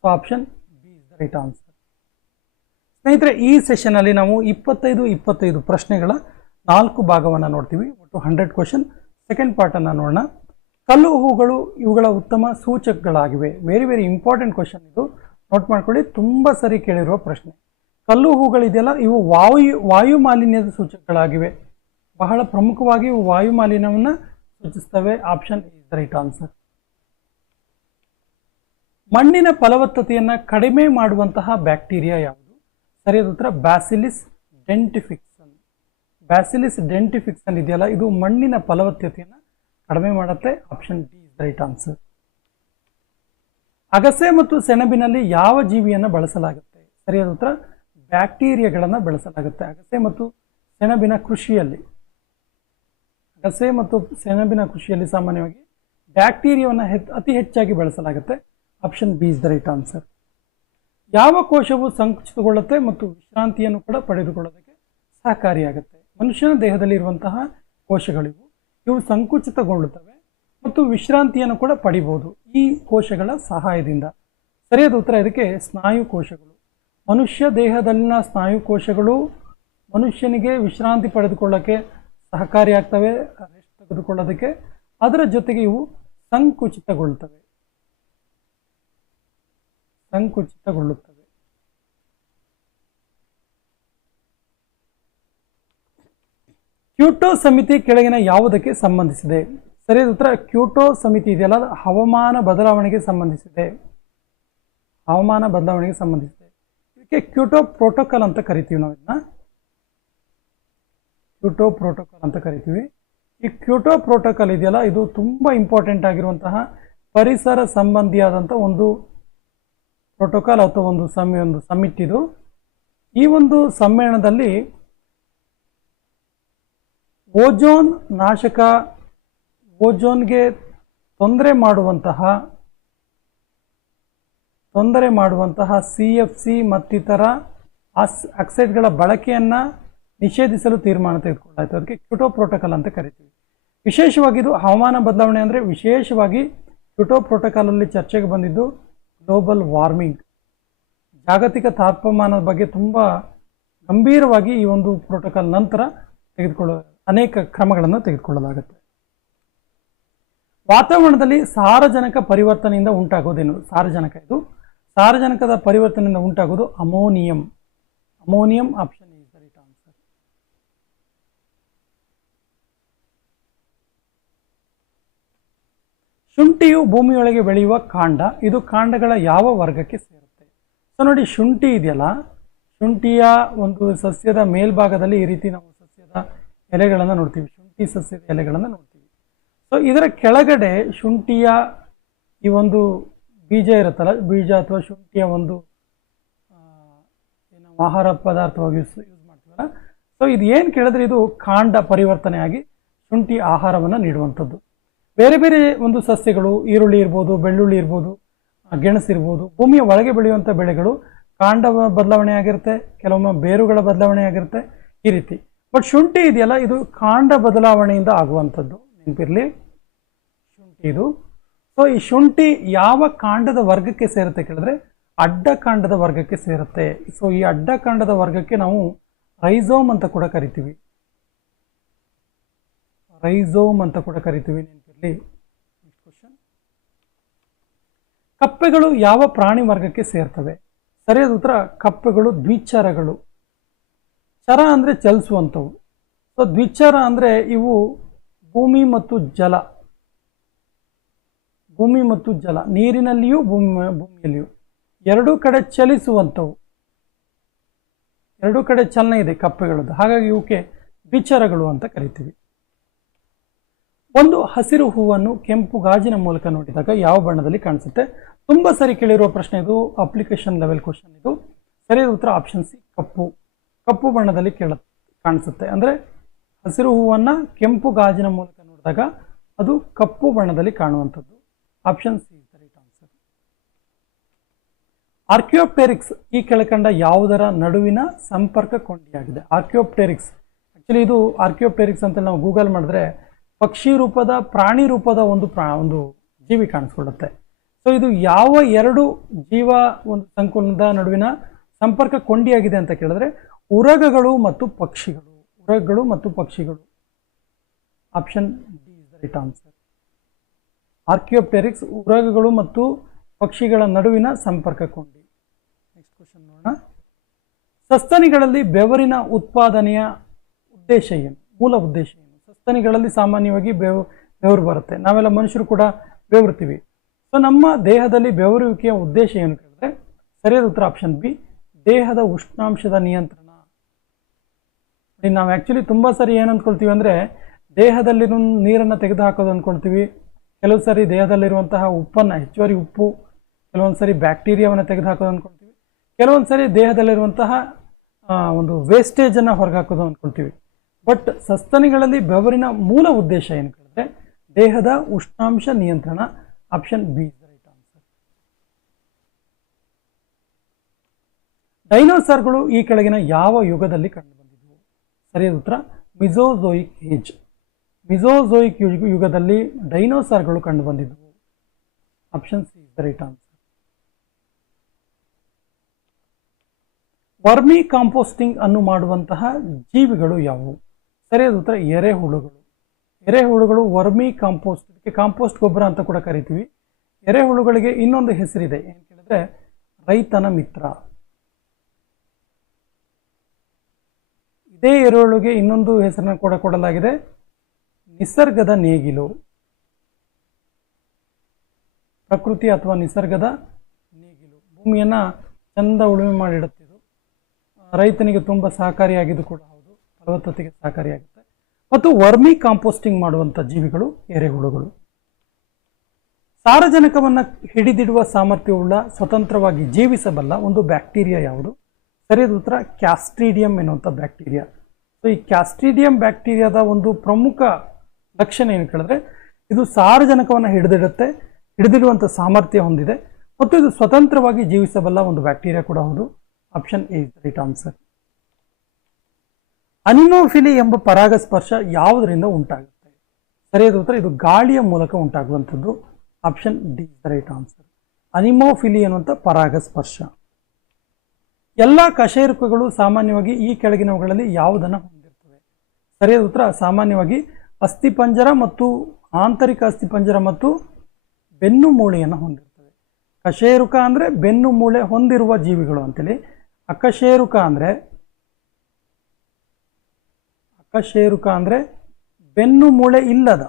So option B is the right answer. ಸ್ನೇಹಿತರೆ, ಈ ಸೆಷನ್ ಅಲ್ಲಿ ನಾವು 25 ಪ್ರಶ್ನೆಗಳ 4 ಭಾಗವನ್ನು ನೋಡ್ತೀವಿ. ಒಟ್ಟು 100 ಕ್ವಶನ್. ಸೆಕೆಂಡ್ ಪಾರ್ಟ್ ಅನ್ನು ನೋಡೋಣ. ಕಲ್ಲು ಹೂಗಳು ಇವುಗಳ ಉತ್ತಮ ಸೂಚಕಗಳಾಗಿವೆ. ವೆರಿ ವೆರಿ ಇಂಪಾರ್ಟೆಂಟ್ ಕ್ವಶನ್ ಇದು, ನೋಟ್ ಮಾಡ್ಕೊಳ್ಳಿ. ತುಂಬಾ ಸರಿ ಕೇಳಿರುವ ಪ್ರಶ್ನೆ. ಕಲ್ಲು ಹೂಗಳಿದೆಯಲ್ಲ, ಇವು ವಾಯು ಮಾಲಿನ್ಯದ ಸೂಚಕಗಳಾಗಿವೆ. ಬಹಳ ಪ್ರಮುಖವಾಗಿ ಇವು ವಾಯು ಮಾಲಿನ್ಯವನ್ನು ಸೂಚಿಸ್ತವೆ. Option is the right answer. ಮಣ್ಣಿನ ಫಲವತ್ತತೆಯನ್ನು ಕಡಿಮೆ ಮಾಡುವಂತಹ ಬ್ಯಾಕ್ಟೀರಿಯಾ ಯಾವುದು? ಸರಿಯಾದ ಉತ್ತರ ಬ್ಯಾಸಿಲಿಸ್ ಡೆಂಟಿಫಿಕ್ಸನ್. ಬ್ಯಾಸಿಲಿಸ್ ಡೆಂಟಿಫಿಕ್ಸನ್ ಇದೆಯಲ್ಲ, ಇದು ಮಣ್ಣಿನ ಫಲವತ್ತತೆಯನ್ನು ಕಡಿಮೆ ಮಾಡುತ್ತೆ. Option D is the right answer. ಅಗಸೆ ಮತ್ತು ಸೆಣಬಿನಲ್ಲಿ ಯಾವ ಜೀವಿಯನ್ನು ಬಳಸಲಾಗುತ್ತೆ? ಸರಿಯಾದ ಉತ್ತರ ಬ್ಯಾಕ್ಟೀರಿಯಾಗಳನ್ನು ಬಳಸಲಾಗುತ್ತೆ. ಅಗಸೆ ಮತ್ತು ಸೆಣಬಿನ ಕೃಷಿಯಲ್ಲಿ ಸಾಮಾನ್ಯವಾಗಿ ಬ್ಯಾಕ್ಟೀರಿಯಾವನ್ನು ಅತಿ ಹೆಚ್ಚಾಗಿ ಬಳಸಲಾಗುತ್ತೆ. Option B is the right answer. ಯಾವ ಕೋಶವು ಸಂಕುಚಿತಗೊಳ್ಳುತ್ತೆ ಮತ್ತು ವಿಶ್ರಾಂತಿಯನ್ನು ಕೂಡ ಪಡೆದುಕೊಳ್ಳೋದಕ್ಕೆ ಸಹಕಾರಿಯಾಗುತ್ತೆ? ಮನುಷ್ಯನ ದೇಹದಲ್ಲಿ ಇರುವಂತಹ ಕೋಶಗಳಿವು. ಇವು ಸಂಕುಚಿತಗೊಳ್ಳುತ್ತವೆ ಮತ್ತು ವಿಶ್ರಾಂತಿಯನ್ನು ಕೂಡ ಪಡಿಬಹುದು ಈ ಕೋಶಗಳ ಸಹಾಯದಿಂದ. ಸರಿಯಾದ ಉತ್ತರ ಇದಕ್ಕೆ ಸ್ನಾಯು ಕೋಶಗಳು. ಮನುಷ್ಯ ದೇಹದಲ್ಲಿನ ಸ್ನಾಯು ಕೋಶಗಳು ಮನುಷ್ಯನಿಗೆ ವಿಶ್ರಾಂತಿ ಪಡೆದುಕೊಳ್ಳೋಕ್ಕೆ ಸಹಕಾರಿಯಾಗ್ತವೆ, ರೆಸ್ಟ್ ತೆಗೆದುಕೊಳ್ಳೋದಕ್ಕೆ. ಅದರ ಜೊತೆಗೆ ಇವು ಸಂಕುಚಿತಗೊಳ್ಳುತ್ತವೆ. ಕ್ಯೋಟೋ ಸಮಿತಿ ಕೆಳಗಿನ ಯಾವುದಕ್ಕೆ ಸಂಬಂಧಿಸಿದೆ? ಸರಿಯಾದ ಉತ್ತರ ಕ್ಯೋಟೋ ಸಮಿತಿ ಇದೆಯಲ್ಲ, ಹವಾಮಾನ ಬದಲಾವಣೆಗೆ ಸಂಬಂಧಿಸಿದೆ. ಇದಕ್ಕೆ ಕ್ಯೋಟೋ ಪ್ರೋಟೋಕಾಲ್ ಅಂತ ಕರಿತೀವಿ ನಾವು. ಇದನ್ನ ಕ್ಯೋಟೋ ಪ್ರೋಟೋಕಾಲ್ ಅಂತ ಕರಿತೀವಿ. ಈ ಕ್ಯೋಟೋ ಪ್ರೋಟೋಕಾಲ್ ಇದೆಯಲ್ಲ, ಇದು ತುಂಬಾ ಇಂಪಾರ್ಟೆಂಟ್ ಆಗಿರುವಂತಹ ಪರಿಸರ ಸಂಬಂಧಿಯಾದಂಥ ಒಂದು ಪ್ರೋಟೋಕಾಲ್ ಅಥವಾ ಒಂದು ಸಮಿಟ್ ಇದು. ಈ ಒಂದು ಸಮ್ಮೇಳನದಲ್ಲಿ ಓಜೋನ್ ನಾಶಕ, ಓಜೋನ್ಗೆ ತೊಂದರೆ ಮಾಡುವಂತಹ CFC ಮತ್ತಿತರ ಆಕ್ಸೈಡ್ಗಳ ಬಳಕೆಯನ್ನು ನಿಷೇಧಿಸಲು ತೀರ್ಮಾನ ತೆಗೆದುಕೊಳ್ಳಾಯಿತು. ಅದಕ್ಕೆ ಕ್ಯೋಟೋ ಪ್ರೋಟೋಕಾಲ್ ಅಂತ ಕರಿತೀವಿ. ವಿಶೇಷವಾಗಿ ಇದು ಹವಾಮಾನ ಬದಲಾವಣೆ ಅಂದರೆ ವಿಶೇಷವಾಗಿ ಕ್ಯೋಟೋ ಪ್ರೋಟೋಕಾಲಲ್ಲಿ ಚರ್ಚೆಗೆ ಬಂದಿದ್ದು ಗ್ಲೋಬಲ್ ವಾರ್ಮಿಂಗ್, ಜಾಗತಿಕ ತಾಪಮಾನದ ಬಗ್ಗೆ ತುಂಬ ಗಂಭೀರವಾಗಿ ಈ ಒಂದು ಪ್ರೋಟೋಕಾಲ್ ನಂತರ ಅನೇಕ ಕ್ರಮಗಳನ್ನು ತೆಗೆದುಕೊಳ್ಳಲಾಗುತ್ತೆ. ವಾತಾವರಣದಲ್ಲಿ ಸಾರಜನಕ ಪರಿವರ್ತನೆಯಿಂದ ಉಂಟಾಗೋದೇನು? ಸಾರಜನಕದ ಪರಿವರ್ತನೆಯಿಂದ ಉಂಟಾಗೋದು ammonium. Option is the right answer. ಶುಂಠಿಯು ಭೂಮಿಯೊಳಗೆ ಬೆಳೆಯುವ ಕಾಂಡ. ಇದು ಕಾಂಡಗಳ ಯಾವ ವರ್ಗಕ್ಕೆ ಸೇರುತ್ತೆ? ಸೊ ನೋಡಿ, ಶುಂಠಿ ಇದೆಯಲ್ಲ, ಶುಂಠಿಯ ಒಂದು ಸಸ್ಯದ ಮೇಲ್ಭಾಗದಲ್ಲಿ ಈ ರೀತಿ ನಾವು ಸಸ್ಯದ ಎಲೆಗಳನ್ನು ನೋಡ್ತೀವಿ. ಶುಂಠಿ ಸಸ್ಯದ ಎಲೆಗಳನ್ನು ನೋಡ್ತೀವಿ. ಸೊ ಇದರ ಕೆಳಗಡೆ ಶುಂಠಿಯ ಈ ಒಂದು ಬೀಜ ಇರುತ್ತಲ್ಲ, ಬೀಜ ಅಥವಾ ಶುಂಠಿಯ ಒಂದು ಏನು ಆಹಾರ ಪದಾರ್ಥವಾಗಿ ಯೂಸ್ ಮಾಡ್ತೀವಲ್ಲ. ಸೊ ಇದು ಏನು ಕೇಳಿದ್ರೆ, ಇದು ಕಾಂಡ ಪರಿವರ್ತನೆ ಆಗಿ ಶುಂಠಿ ಆಹಾರವನ್ನು ನೀಡುವಂಥದ್ದು. ಬೇರೆ ಬೇರೆ ಒಂದು ಸಸ್ಯಗಳು, ಈರುಳ್ಳಿ ಇರ್ಬೋದು, ಬೆಳ್ಳುಳ್ಳಿ ಇರ್ಬೋದು, ಗೆಣಸಿರ್ಬೋದು, ಭೂಮಿಯ ಒಳಗೆ ಬೆಳೆಯುವಂಥ ಬೆಳೆಗಳು ಕಾಂಡ ಬದಲಾವಣೆ ಆಗಿರುತ್ತೆ, ಕೆಲವೊಮ್ಮೆ ಬೇರುಗಳ ಬದಲಾವಣೆ ಆಗಿರುತ್ತೆ, ಈ ರೀತಿ. ಬಟ್ ಶುಂಠಿ ಇದೆಯಲ್ಲ, ಇದು ಕಾಂಡ ಬದಲಾವಣೆಯಿಂದ ಆಗುವಂಥದ್ದು, ನೆನಪಿರಲಿ ಶುಂಠಿ ಇದು. ಸೊ ಈ ಶುಂಠಿ ಯಾವ ಕಾಂಡದ ವರ್ಗಕ್ಕೆ ಸೇರುತ್ತೆ ಕೇಳಿದ್ರೆ ಅಡ್ಡ ಕಾಂಡದ ವರ್ಗಕ್ಕೆ ಸೇರುತ್ತೆ. ಸೊ ಈ ಅಡ್ಡ ಕಾಂಡದ ವರ್ಗಕ್ಕೆ ನಾವು ರೈಸೋಮ್ ಅಂತ ಕೂಡ ಕರಿತೀವಿ. ನೆನಪಿರಲಿ. Next question. ಕಪ್ಪೆಗಳು ಯಾವ ಪ್ರಾಣಿ ವರ್ಗಕ್ಕೆ ಸೇರ್ತವೆ? ಸರಿಯಾದ ಉತ್ತರ ಕಪ್ಪೆಗಳು ದ್ವಿಚರಗಳು. ಚರ ಅಂದರೆ ಚಲಿಸುವಂಥವು. ಸೊ ದ್ವಿಚರ ಅಂದರೆ ಇವು ಭೂಮಿ ಮತ್ತು ಜಲ, ನೀರಿನಲ್ಲಿಯೂ ಭೂಮಿಯಲ್ಲಿಯೂ ಎರಡೂ ಕಡೆ ಚಲಿಸುವಂಥವು. ಎರಡೂ ಕಡೆ ಚಲನೆ ಇದೆ ಕಪ್ಪೆಗಳದ್ದು, ಹಾಗಾಗಿ ಇವಕ್ಕೆ ದ್ವಿಚರಗಳು ಅಂತ ಕರಿತೀವಿ. ಒಂದು ಹಸಿರು ಹೂವನ್ನು ಕೆಂಪು ಗಾಜಿನ ಮೂಲಕ ನೋಡಿದಾಗ ಯಾವ ಬಣ್ಣದಲ್ಲಿ ಕಾಣಿಸುತ್ತೆ? ತುಂಬಾ ಸರಿ ಕೇಳಿರುವ ಪ್ರಶ್ನೆ ಇದು, ಅಪ್ಲಿಕೇಶನ್ ಲೆವೆಲ್ ಕ್ವಶನ್ ಇದು. ಸರಿಯಾದ ಉತ್ತರ ಆಪ್ಷನ್ ಸಿ, ಕಪ್ಪು ಬಣ್ಣದಲ್ಲಿ ಕಾಣಿಸುತ್ತೆ. ಅಂದರೆ ಹಸಿರು ಹೂವನ್ನು ಕೆಂಪು ಗಾಜಿನ ಮೂಲಕ ನೋಡಿದಾಗ ಅದು ಕಪ್ಪು ಬಣ್ಣದಲ್ಲಿ ಕಾಣುವಂಥದ್ದು. Option C is the right answer. Archaeopteryx ಈ ಕೆಳಕಂಡ ಯಾವುದರ ನಡುವಿನ ಸಂಪರ್ಕ ಕೊಂಡಿಯಾಗಿದೆ? ಆರ್ಕಿಯೋಪ್ಟೆರಿಕ್ಸ್ ಆಕ್ಚುಲಿ ಇದು ಆರ್ಕಿಯೋಪ್ಟೆರಿಕ್ಸ್ ಅಂತ ನಾವು ಗೂಗಲ್ ಮಾಡಿದ್ರೆ ಪಕ್ಷಿ ರೂಪದ ಪ್ರಾಣಿ ರೂಪದ ಒಂದು ಜೀವಿ ಕಾಣಿಸ್ಕೊಳ್ಳುತ್ತೆ. ಸೊ ಇದು ಯಾವ ಎರಡು ಜೀವ ಒಂದು ಸಂಕುಲದ ನಡುವಿನ ಸಂಪರ್ಕ ಕೊಂಡಿಯಾಗಿದೆ ಅಂತ ಕೇಳಿದ್ರೆ ಉರಗಗಳು ಮತ್ತು ಪಕ್ಷಿಗಳು. ಉರಗಗಳು ಮತ್ತು ಪಕ್ಷಿಗಳು. Option D is the right answer. Archaeopteryx ಉರಗಗಳು ಮತ್ತು ಪಕ್ಷಿಗಳ ನಡುವಿನ ಸಂಪರ್ಕ ಕೊಂಡಿ. ನೆಕ್ಸ್ಟ್ ಕ್ವಶನ್ ನೋಡೋಣ. ಸಸ್ತನಿಗಳಲ್ಲಿ ಬೆವರಿನ ಉತ್ಪಾದನೆಯ ಉದ್ದೇಶ ಏನು? ಮೂಲ ಉದ್ದೇಶ ಏನು? ಸಸ್ತನಿಗಳಲ್ಲಿ ಸಾಮಾನ್ಯವಾಗಿ ಬೆವರು ಬರುತ್ತೆ. ನಾವೆಲ್ಲ ಮನುಷ್ಯರು ಕೂಡ ಬೆವರುತ್ತೀವಿ. ಸೊ ನಮ್ಮ ದೇಹದಲ್ಲಿ ಬೆವರುವಿಕೆಯ ಉದ್ದೇಶ ಏನು ಕೇಳಿದ್ರೆ ಸರಿಯಾದ ಉತ್ತರ ಆಪ್ಷನ್ ಬಿ, ದೇಹದ ಉಷ್ಣಾಂಶದ ನಿಯಂತ್ರಣ. ನಾವು ಆ್ಯಕ್ಚುಲಿ ತುಂಬ ಸರಿ ಏನು ಅಂದ್ಕೊಳ್ತೀವಿ ಅಂದರೆ ದೇಹದಲ್ಲಿ ನೀರನ್ನು ತೆಗೆದು ಹಾಕೋದು ಅಂದ್ಕೊಳ್ತೀವಿ. ಕೆಲವು ಸರಿ ದೇಹದಲ್ಲಿರುವಂತಹ ಉಪ್ಪನ್ನು, ಹೆಚ್ಚುವರಿ ಉಪ್ಪು, ಕೆಲವೊಂದು ಸರಿ ಬ್ಯಾಕ್ಟೀರಿಯಾವನ್ನು ತೆಗೆದು ಹಾಕೋದು ಅಂದ್ಕೊಳ್ತೀವಿ. ಕೆಲವೊಂದು ಸರಿ ದೇಹದಲ್ಲಿರುವಂತಹ ಒಂದು ವೇಸ್ಟೇಜನ್ನು ಹೊರಗೆ ಹಾಕೋದು ಅಂದ್ಕೊಳ್ತೀವಿ. ಬಟ್ ಸಸ್ತನಿಗಳಲ್ಲಿ ಬೆವರಿನ ಮೂಲ ಉದ್ದೇಶ ಏನು ಕೇಳಿದ್ರೆ ದೇಹದ ಉಷ್ಣಾಂಶ ನಿಯಂತ್ರಣ. Option B is the right answer. ಡೈನೋಸಾರ್ಗಳು ಈ ಕೆಳಗಿನ ಯಾವ ಯುಗದಲ್ಲಿ ಕಂಡುಬಂದಿದ್ದವು? ಸರಿಯಾದ ಉತ್ತರ ಮಿಸೋಜೋಯಿಕ್ ಏಜ್. ಮಿಸೋಜೋಯಿಕ್ ಯುಗದಲ್ಲಿ ಡೈನೋಸಾರ್ಗಳು ಕಂಡುಬಂದಿದ್ದವು. Option C is the right answer. Vermicomposting ಅನ್ನು ಮಾಡುವಂತಹ ಜೀವಿಗಳು ಯಾವುವು? ಸರಿಯಾದ ಉತ್ತರ ಎರೆಹುಳುಗಳು. ಎರೆಹುಳುಗಳು ವರ್ಮಿ ಕಾಂಪೋಸ್ಟ್, ಇದಕ್ಕೆ ಕಾಂಪೋಸ್ಟ್ ಗೊಬ್ಬರ ಅಂತ ಕೂಡ ಕರಿತೀವಿ. ಎರೆಹುಳುಗಳಿಗೆ ಇನ್ನೊಂದು ಹೆಸರಿದೆ, ಏನು ಕೇಳಿದ್ರೆ ರೈತನ ಮಿತ್ರ. ಇದೇ ಎರೆಹುಳುಗೆ ಇನ್ನೊಂದು ಹೆಸರನ್ನು ಕೂಡ ಕೊಡಲಾಗಿದೆ, ನಿಸರ್ಗದ ನೇಗಿಲು. ಪ್ರಕೃತಿ ಅಥವಾ ನಿಸರ್ಗದ ನೇಗಿಲು ಭೂಮಿಯನ್ನ ಚಂದ ಉಳುಮೆ ಮಾಡಿಡುತ್ತಿದ್ದು ರೈತನಿಗೆ ತುಂಬ ಸಹಕಾರಿಯಾಗಿದ್ದು ಕೂಡ ಹೌದು, ಫಲವತ್ತತೆಗೆ ಸಹಕಾರಿಯಾಗುತ್ತೆ. ಮತ್ತು ವರ್ಮಿ ಕಾಂಪೋಸ್ಟಿಂಗ್ ಮಾಡುವಂಥ ಜೀವಿಗಳು ಎರೆಹುಳುಗಳು. ಸಾರಜನಕವನ್ನು ಹಿಡಿದಿಡುವ ಸಾಮರ್ಥ್ಯವುಳ್ಳ ಸ್ವತಂತ್ರವಾಗಿ ಜೀವಿಸಬಲ್ಲ ಒಂದು ಬ್ಯಾಕ್ಟೀರಿಯಾ ಯಾವುದು? ಸರಿಯಾದ ಉತ್ತರ ಕ್ಯಾಸ್ಟ್ರಿಡಿಯಂ ಎನ್ನುವಂಥ ಬ್ಯಾಕ್ಟೀರಿಯಾ. ಸೊ ಈ ಕ್ಯಾಸ್ಟ್ರಿಡಿಯಂ ಬ್ಯಾಕ್ಟೀರಿಯಾದ ಒಂದು ಪ್ರಮುಖ ಲಕ್ಷಣ ಏನು ಕೇಳಿದ್ರೆ ಇದು ಸಾರಜನಕವನ್ನು ಹಿಡಿದಿಡುವಂಥ ಸಾಮರ್ಥ್ಯ ಹೊಂದಿದೆ ಮತ್ತು ಇದು ಸ್ವತಂತ್ರವಾಗಿ ಜೀವಿಸಬಲ್ಲ ಒಂದು ಬ್ಯಾಕ್ಟೀರಿಯಾ ಕೂಡ ಹೌದು. Option A is the right answer. Anemophily ಎಂಬ ಪರಾಗಸ್ಪರ್ಶ ಯಾವುದರಿಂದ ಉಂಟಾಗುತ್ತೆ? ಸರಿಯಾದ ಉತ್ತರ ಇದು ಗಾಳಿಯ ಮೂಲಕ ಉಂಟಾಗುವಂಥದ್ದು. Option D is the right answer. Anemophily ಎನ್ನುವಂಥ ಪರಾಗಸ್ಪರ್ಶ. ಎಲ್ಲ ಕಶೇರುಕಗಳು ಸಾಮಾನ್ಯವಾಗಿ ಈ ಕೆಳಗಿನವುಗಳಲ್ಲಿ ಯಾವುದನ್ನು ಹೊಂದಿರ್ತವೆ? ಸರಿಯಾದ ಉತ್ತರ ಸಾಮಾನ್ಯವಾಗಿ ಅಸ್ಥಿಪಂಜರ ಮತ್ತು ಆಂತರಿಕ ಅಸ್ಥಿಪಂಜರ ಮತ್ತು ಬೆನ್ನು ಮೂಳೆಯನ್ನು ಹೊಂದಿರ್ತವೆ. ಕಶೇರುಕ ಅಂದರೆ ಬೆನ್ನು ಮೂಳೆ ಹೊಂದಿರುವ ಜೀವಿಗಳು ಅಂತೇಳಿ. ಅಕಶೇರುಕ ಅಂದರೆ ಬೆನ್ನು ಮೂಳೆ ಇಲ್ಲದ,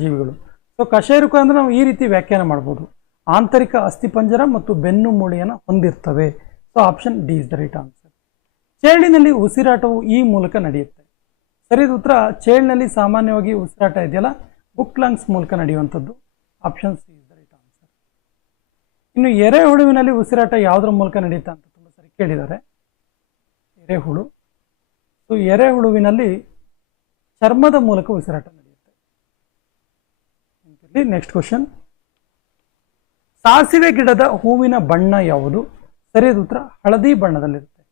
ಜೀವಿಗಳು. ಸೊ ಕಶೇರುಕ ಅಂದ್ರೆ ನಾವು ಈ ರೀತಿ ವ್ಯಾಖ್ಯಾನ ಮಾಡ್ಬೋದು, ಆಂತರಿಕ ಅಸ್ಥಿಪಂಜರ ಮತ್ತು ಬೆನ್ನು ಮೂಳೆಯನ್ನು ಹೊಂದಿರ್ತವೆ. So option D is the right answer. ಚೇಳಿನಲ್ಲಿ ಉಸಿರಾಟವು ಈ ಮೂಲಕ ನಡೆಯುತ್ತೆ. ಸರಿಯಾದ ಉತ್ತರ ಚೇಳಿನಲ್ಲಿ ಸಾಮಾನ್ಯವಾಗಿ ಉಸಿರಾಟ ಇದೆಯಲ್ಲ ಬುಕ್ ಲಂಗ್ಸ್ ಮೂಲಕ ನಡೆಯುವಂಥದ್ದು. Option C is the right answer. ಇನ್ನು ಎರೆಹುಳುವಿನಲ್ಲಿ ಉಸಿರಾಟ ಯಾವುದರ ಮೂಲಕ ನಡೆಯುತ್ತೆ ಅಂತ ತುಂಬ ಸರಿ ಕೇಳಿದ್ದಾರೆ. ಎರೆಹುಳು. ಸೊ ಎರೆಹುಳುವಿನಲ್ಲಿ ಚರ್ಮದ ಮೂಲಕ ಉಸಿರಾಟ ನಡೆಯುತ್ತೆ. Next question. ಸಾಸಿವೆ ಗಿಡದ ಹೂವಿನ ಬಣ್ಣ ಯಾವುದು? ಸರಿಯಾದ ಉತ್ತರ ಹಳದಿ ಬಣ್ಣದಲ್ಲಿರುತ್ತೆ.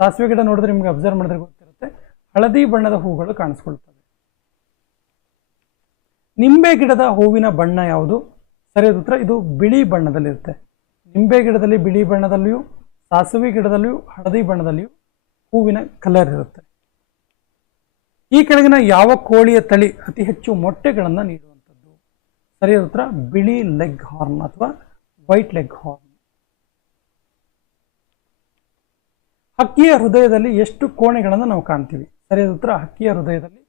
ಸಾಸಿವೆ ಗಿಡ ನೋಡಿದ್ರೆ ನಿಮಗೆ ಅಬ್ಸರ್ವ್ ಮಾಡಿದ್ರೆ ಗೊತ್ತಿರುತ್ತೆ, ಹಳದಿ ಬಣ್ಣದ ಹೂಗಳು ಕಾಣಿಸ್ಕೊಳ್ತವೆ. ನಿಂಬೆ ಗಿಡದ ಹೂವಿನ ಬಣ್ಣ ಯಾವುದು? ಸರಿಯಾದ ಉತ್ತರ ಇದು ಬಿಳಿ ಬಣ್ಣದಲ್ಲಿರುತ್ತೆ. ನಿಂಬೆ ಗಿಡದಲ್ಲಿ ಬಿಳಿ ಬಣ್ಣದಲ್ಲಿಯೂ, ಸಾಸಿವೆ ಗಿಡದಲ್ಲಿಯೂ ಹಳದಿ ಬಣ್ಣದಲ್ಲಿಯೂ ಹೂವಿನ ಕಲರ್ ಇರುತ್ತೆ. ಈ ಕೆಳಗಿನ ಯಾವ ಕೋಳಿಯ ತಳಿ ಅತಿ ಹೆಚ್ಚು ಮೊಟ್ಟೆಗಳನ್ನು ನೀಡುವಂಥದ್ದು? ಸರಿಯಾದ ಉತ್ತರ ಬಿಳಿ ಲೆಗ್ ಹಾರ್ನ್ ಅಥವಾ ವೈಟ್ ಲೆಗ್ ಹಾರ್ನ್. ಹಕ್ಕಿಯ ಹೃದಯದಲ್ಲಿ ಎಷ್ಟು ಕೋಣೆಗಳನ್ನು ನಾವು ಕಾಣ್ತೀವಿ? ಸರಿಯಾದ ಉತ್ತರ ಹಕ್ಕಿಯ ಹೃದಯದಲ್ಲಿ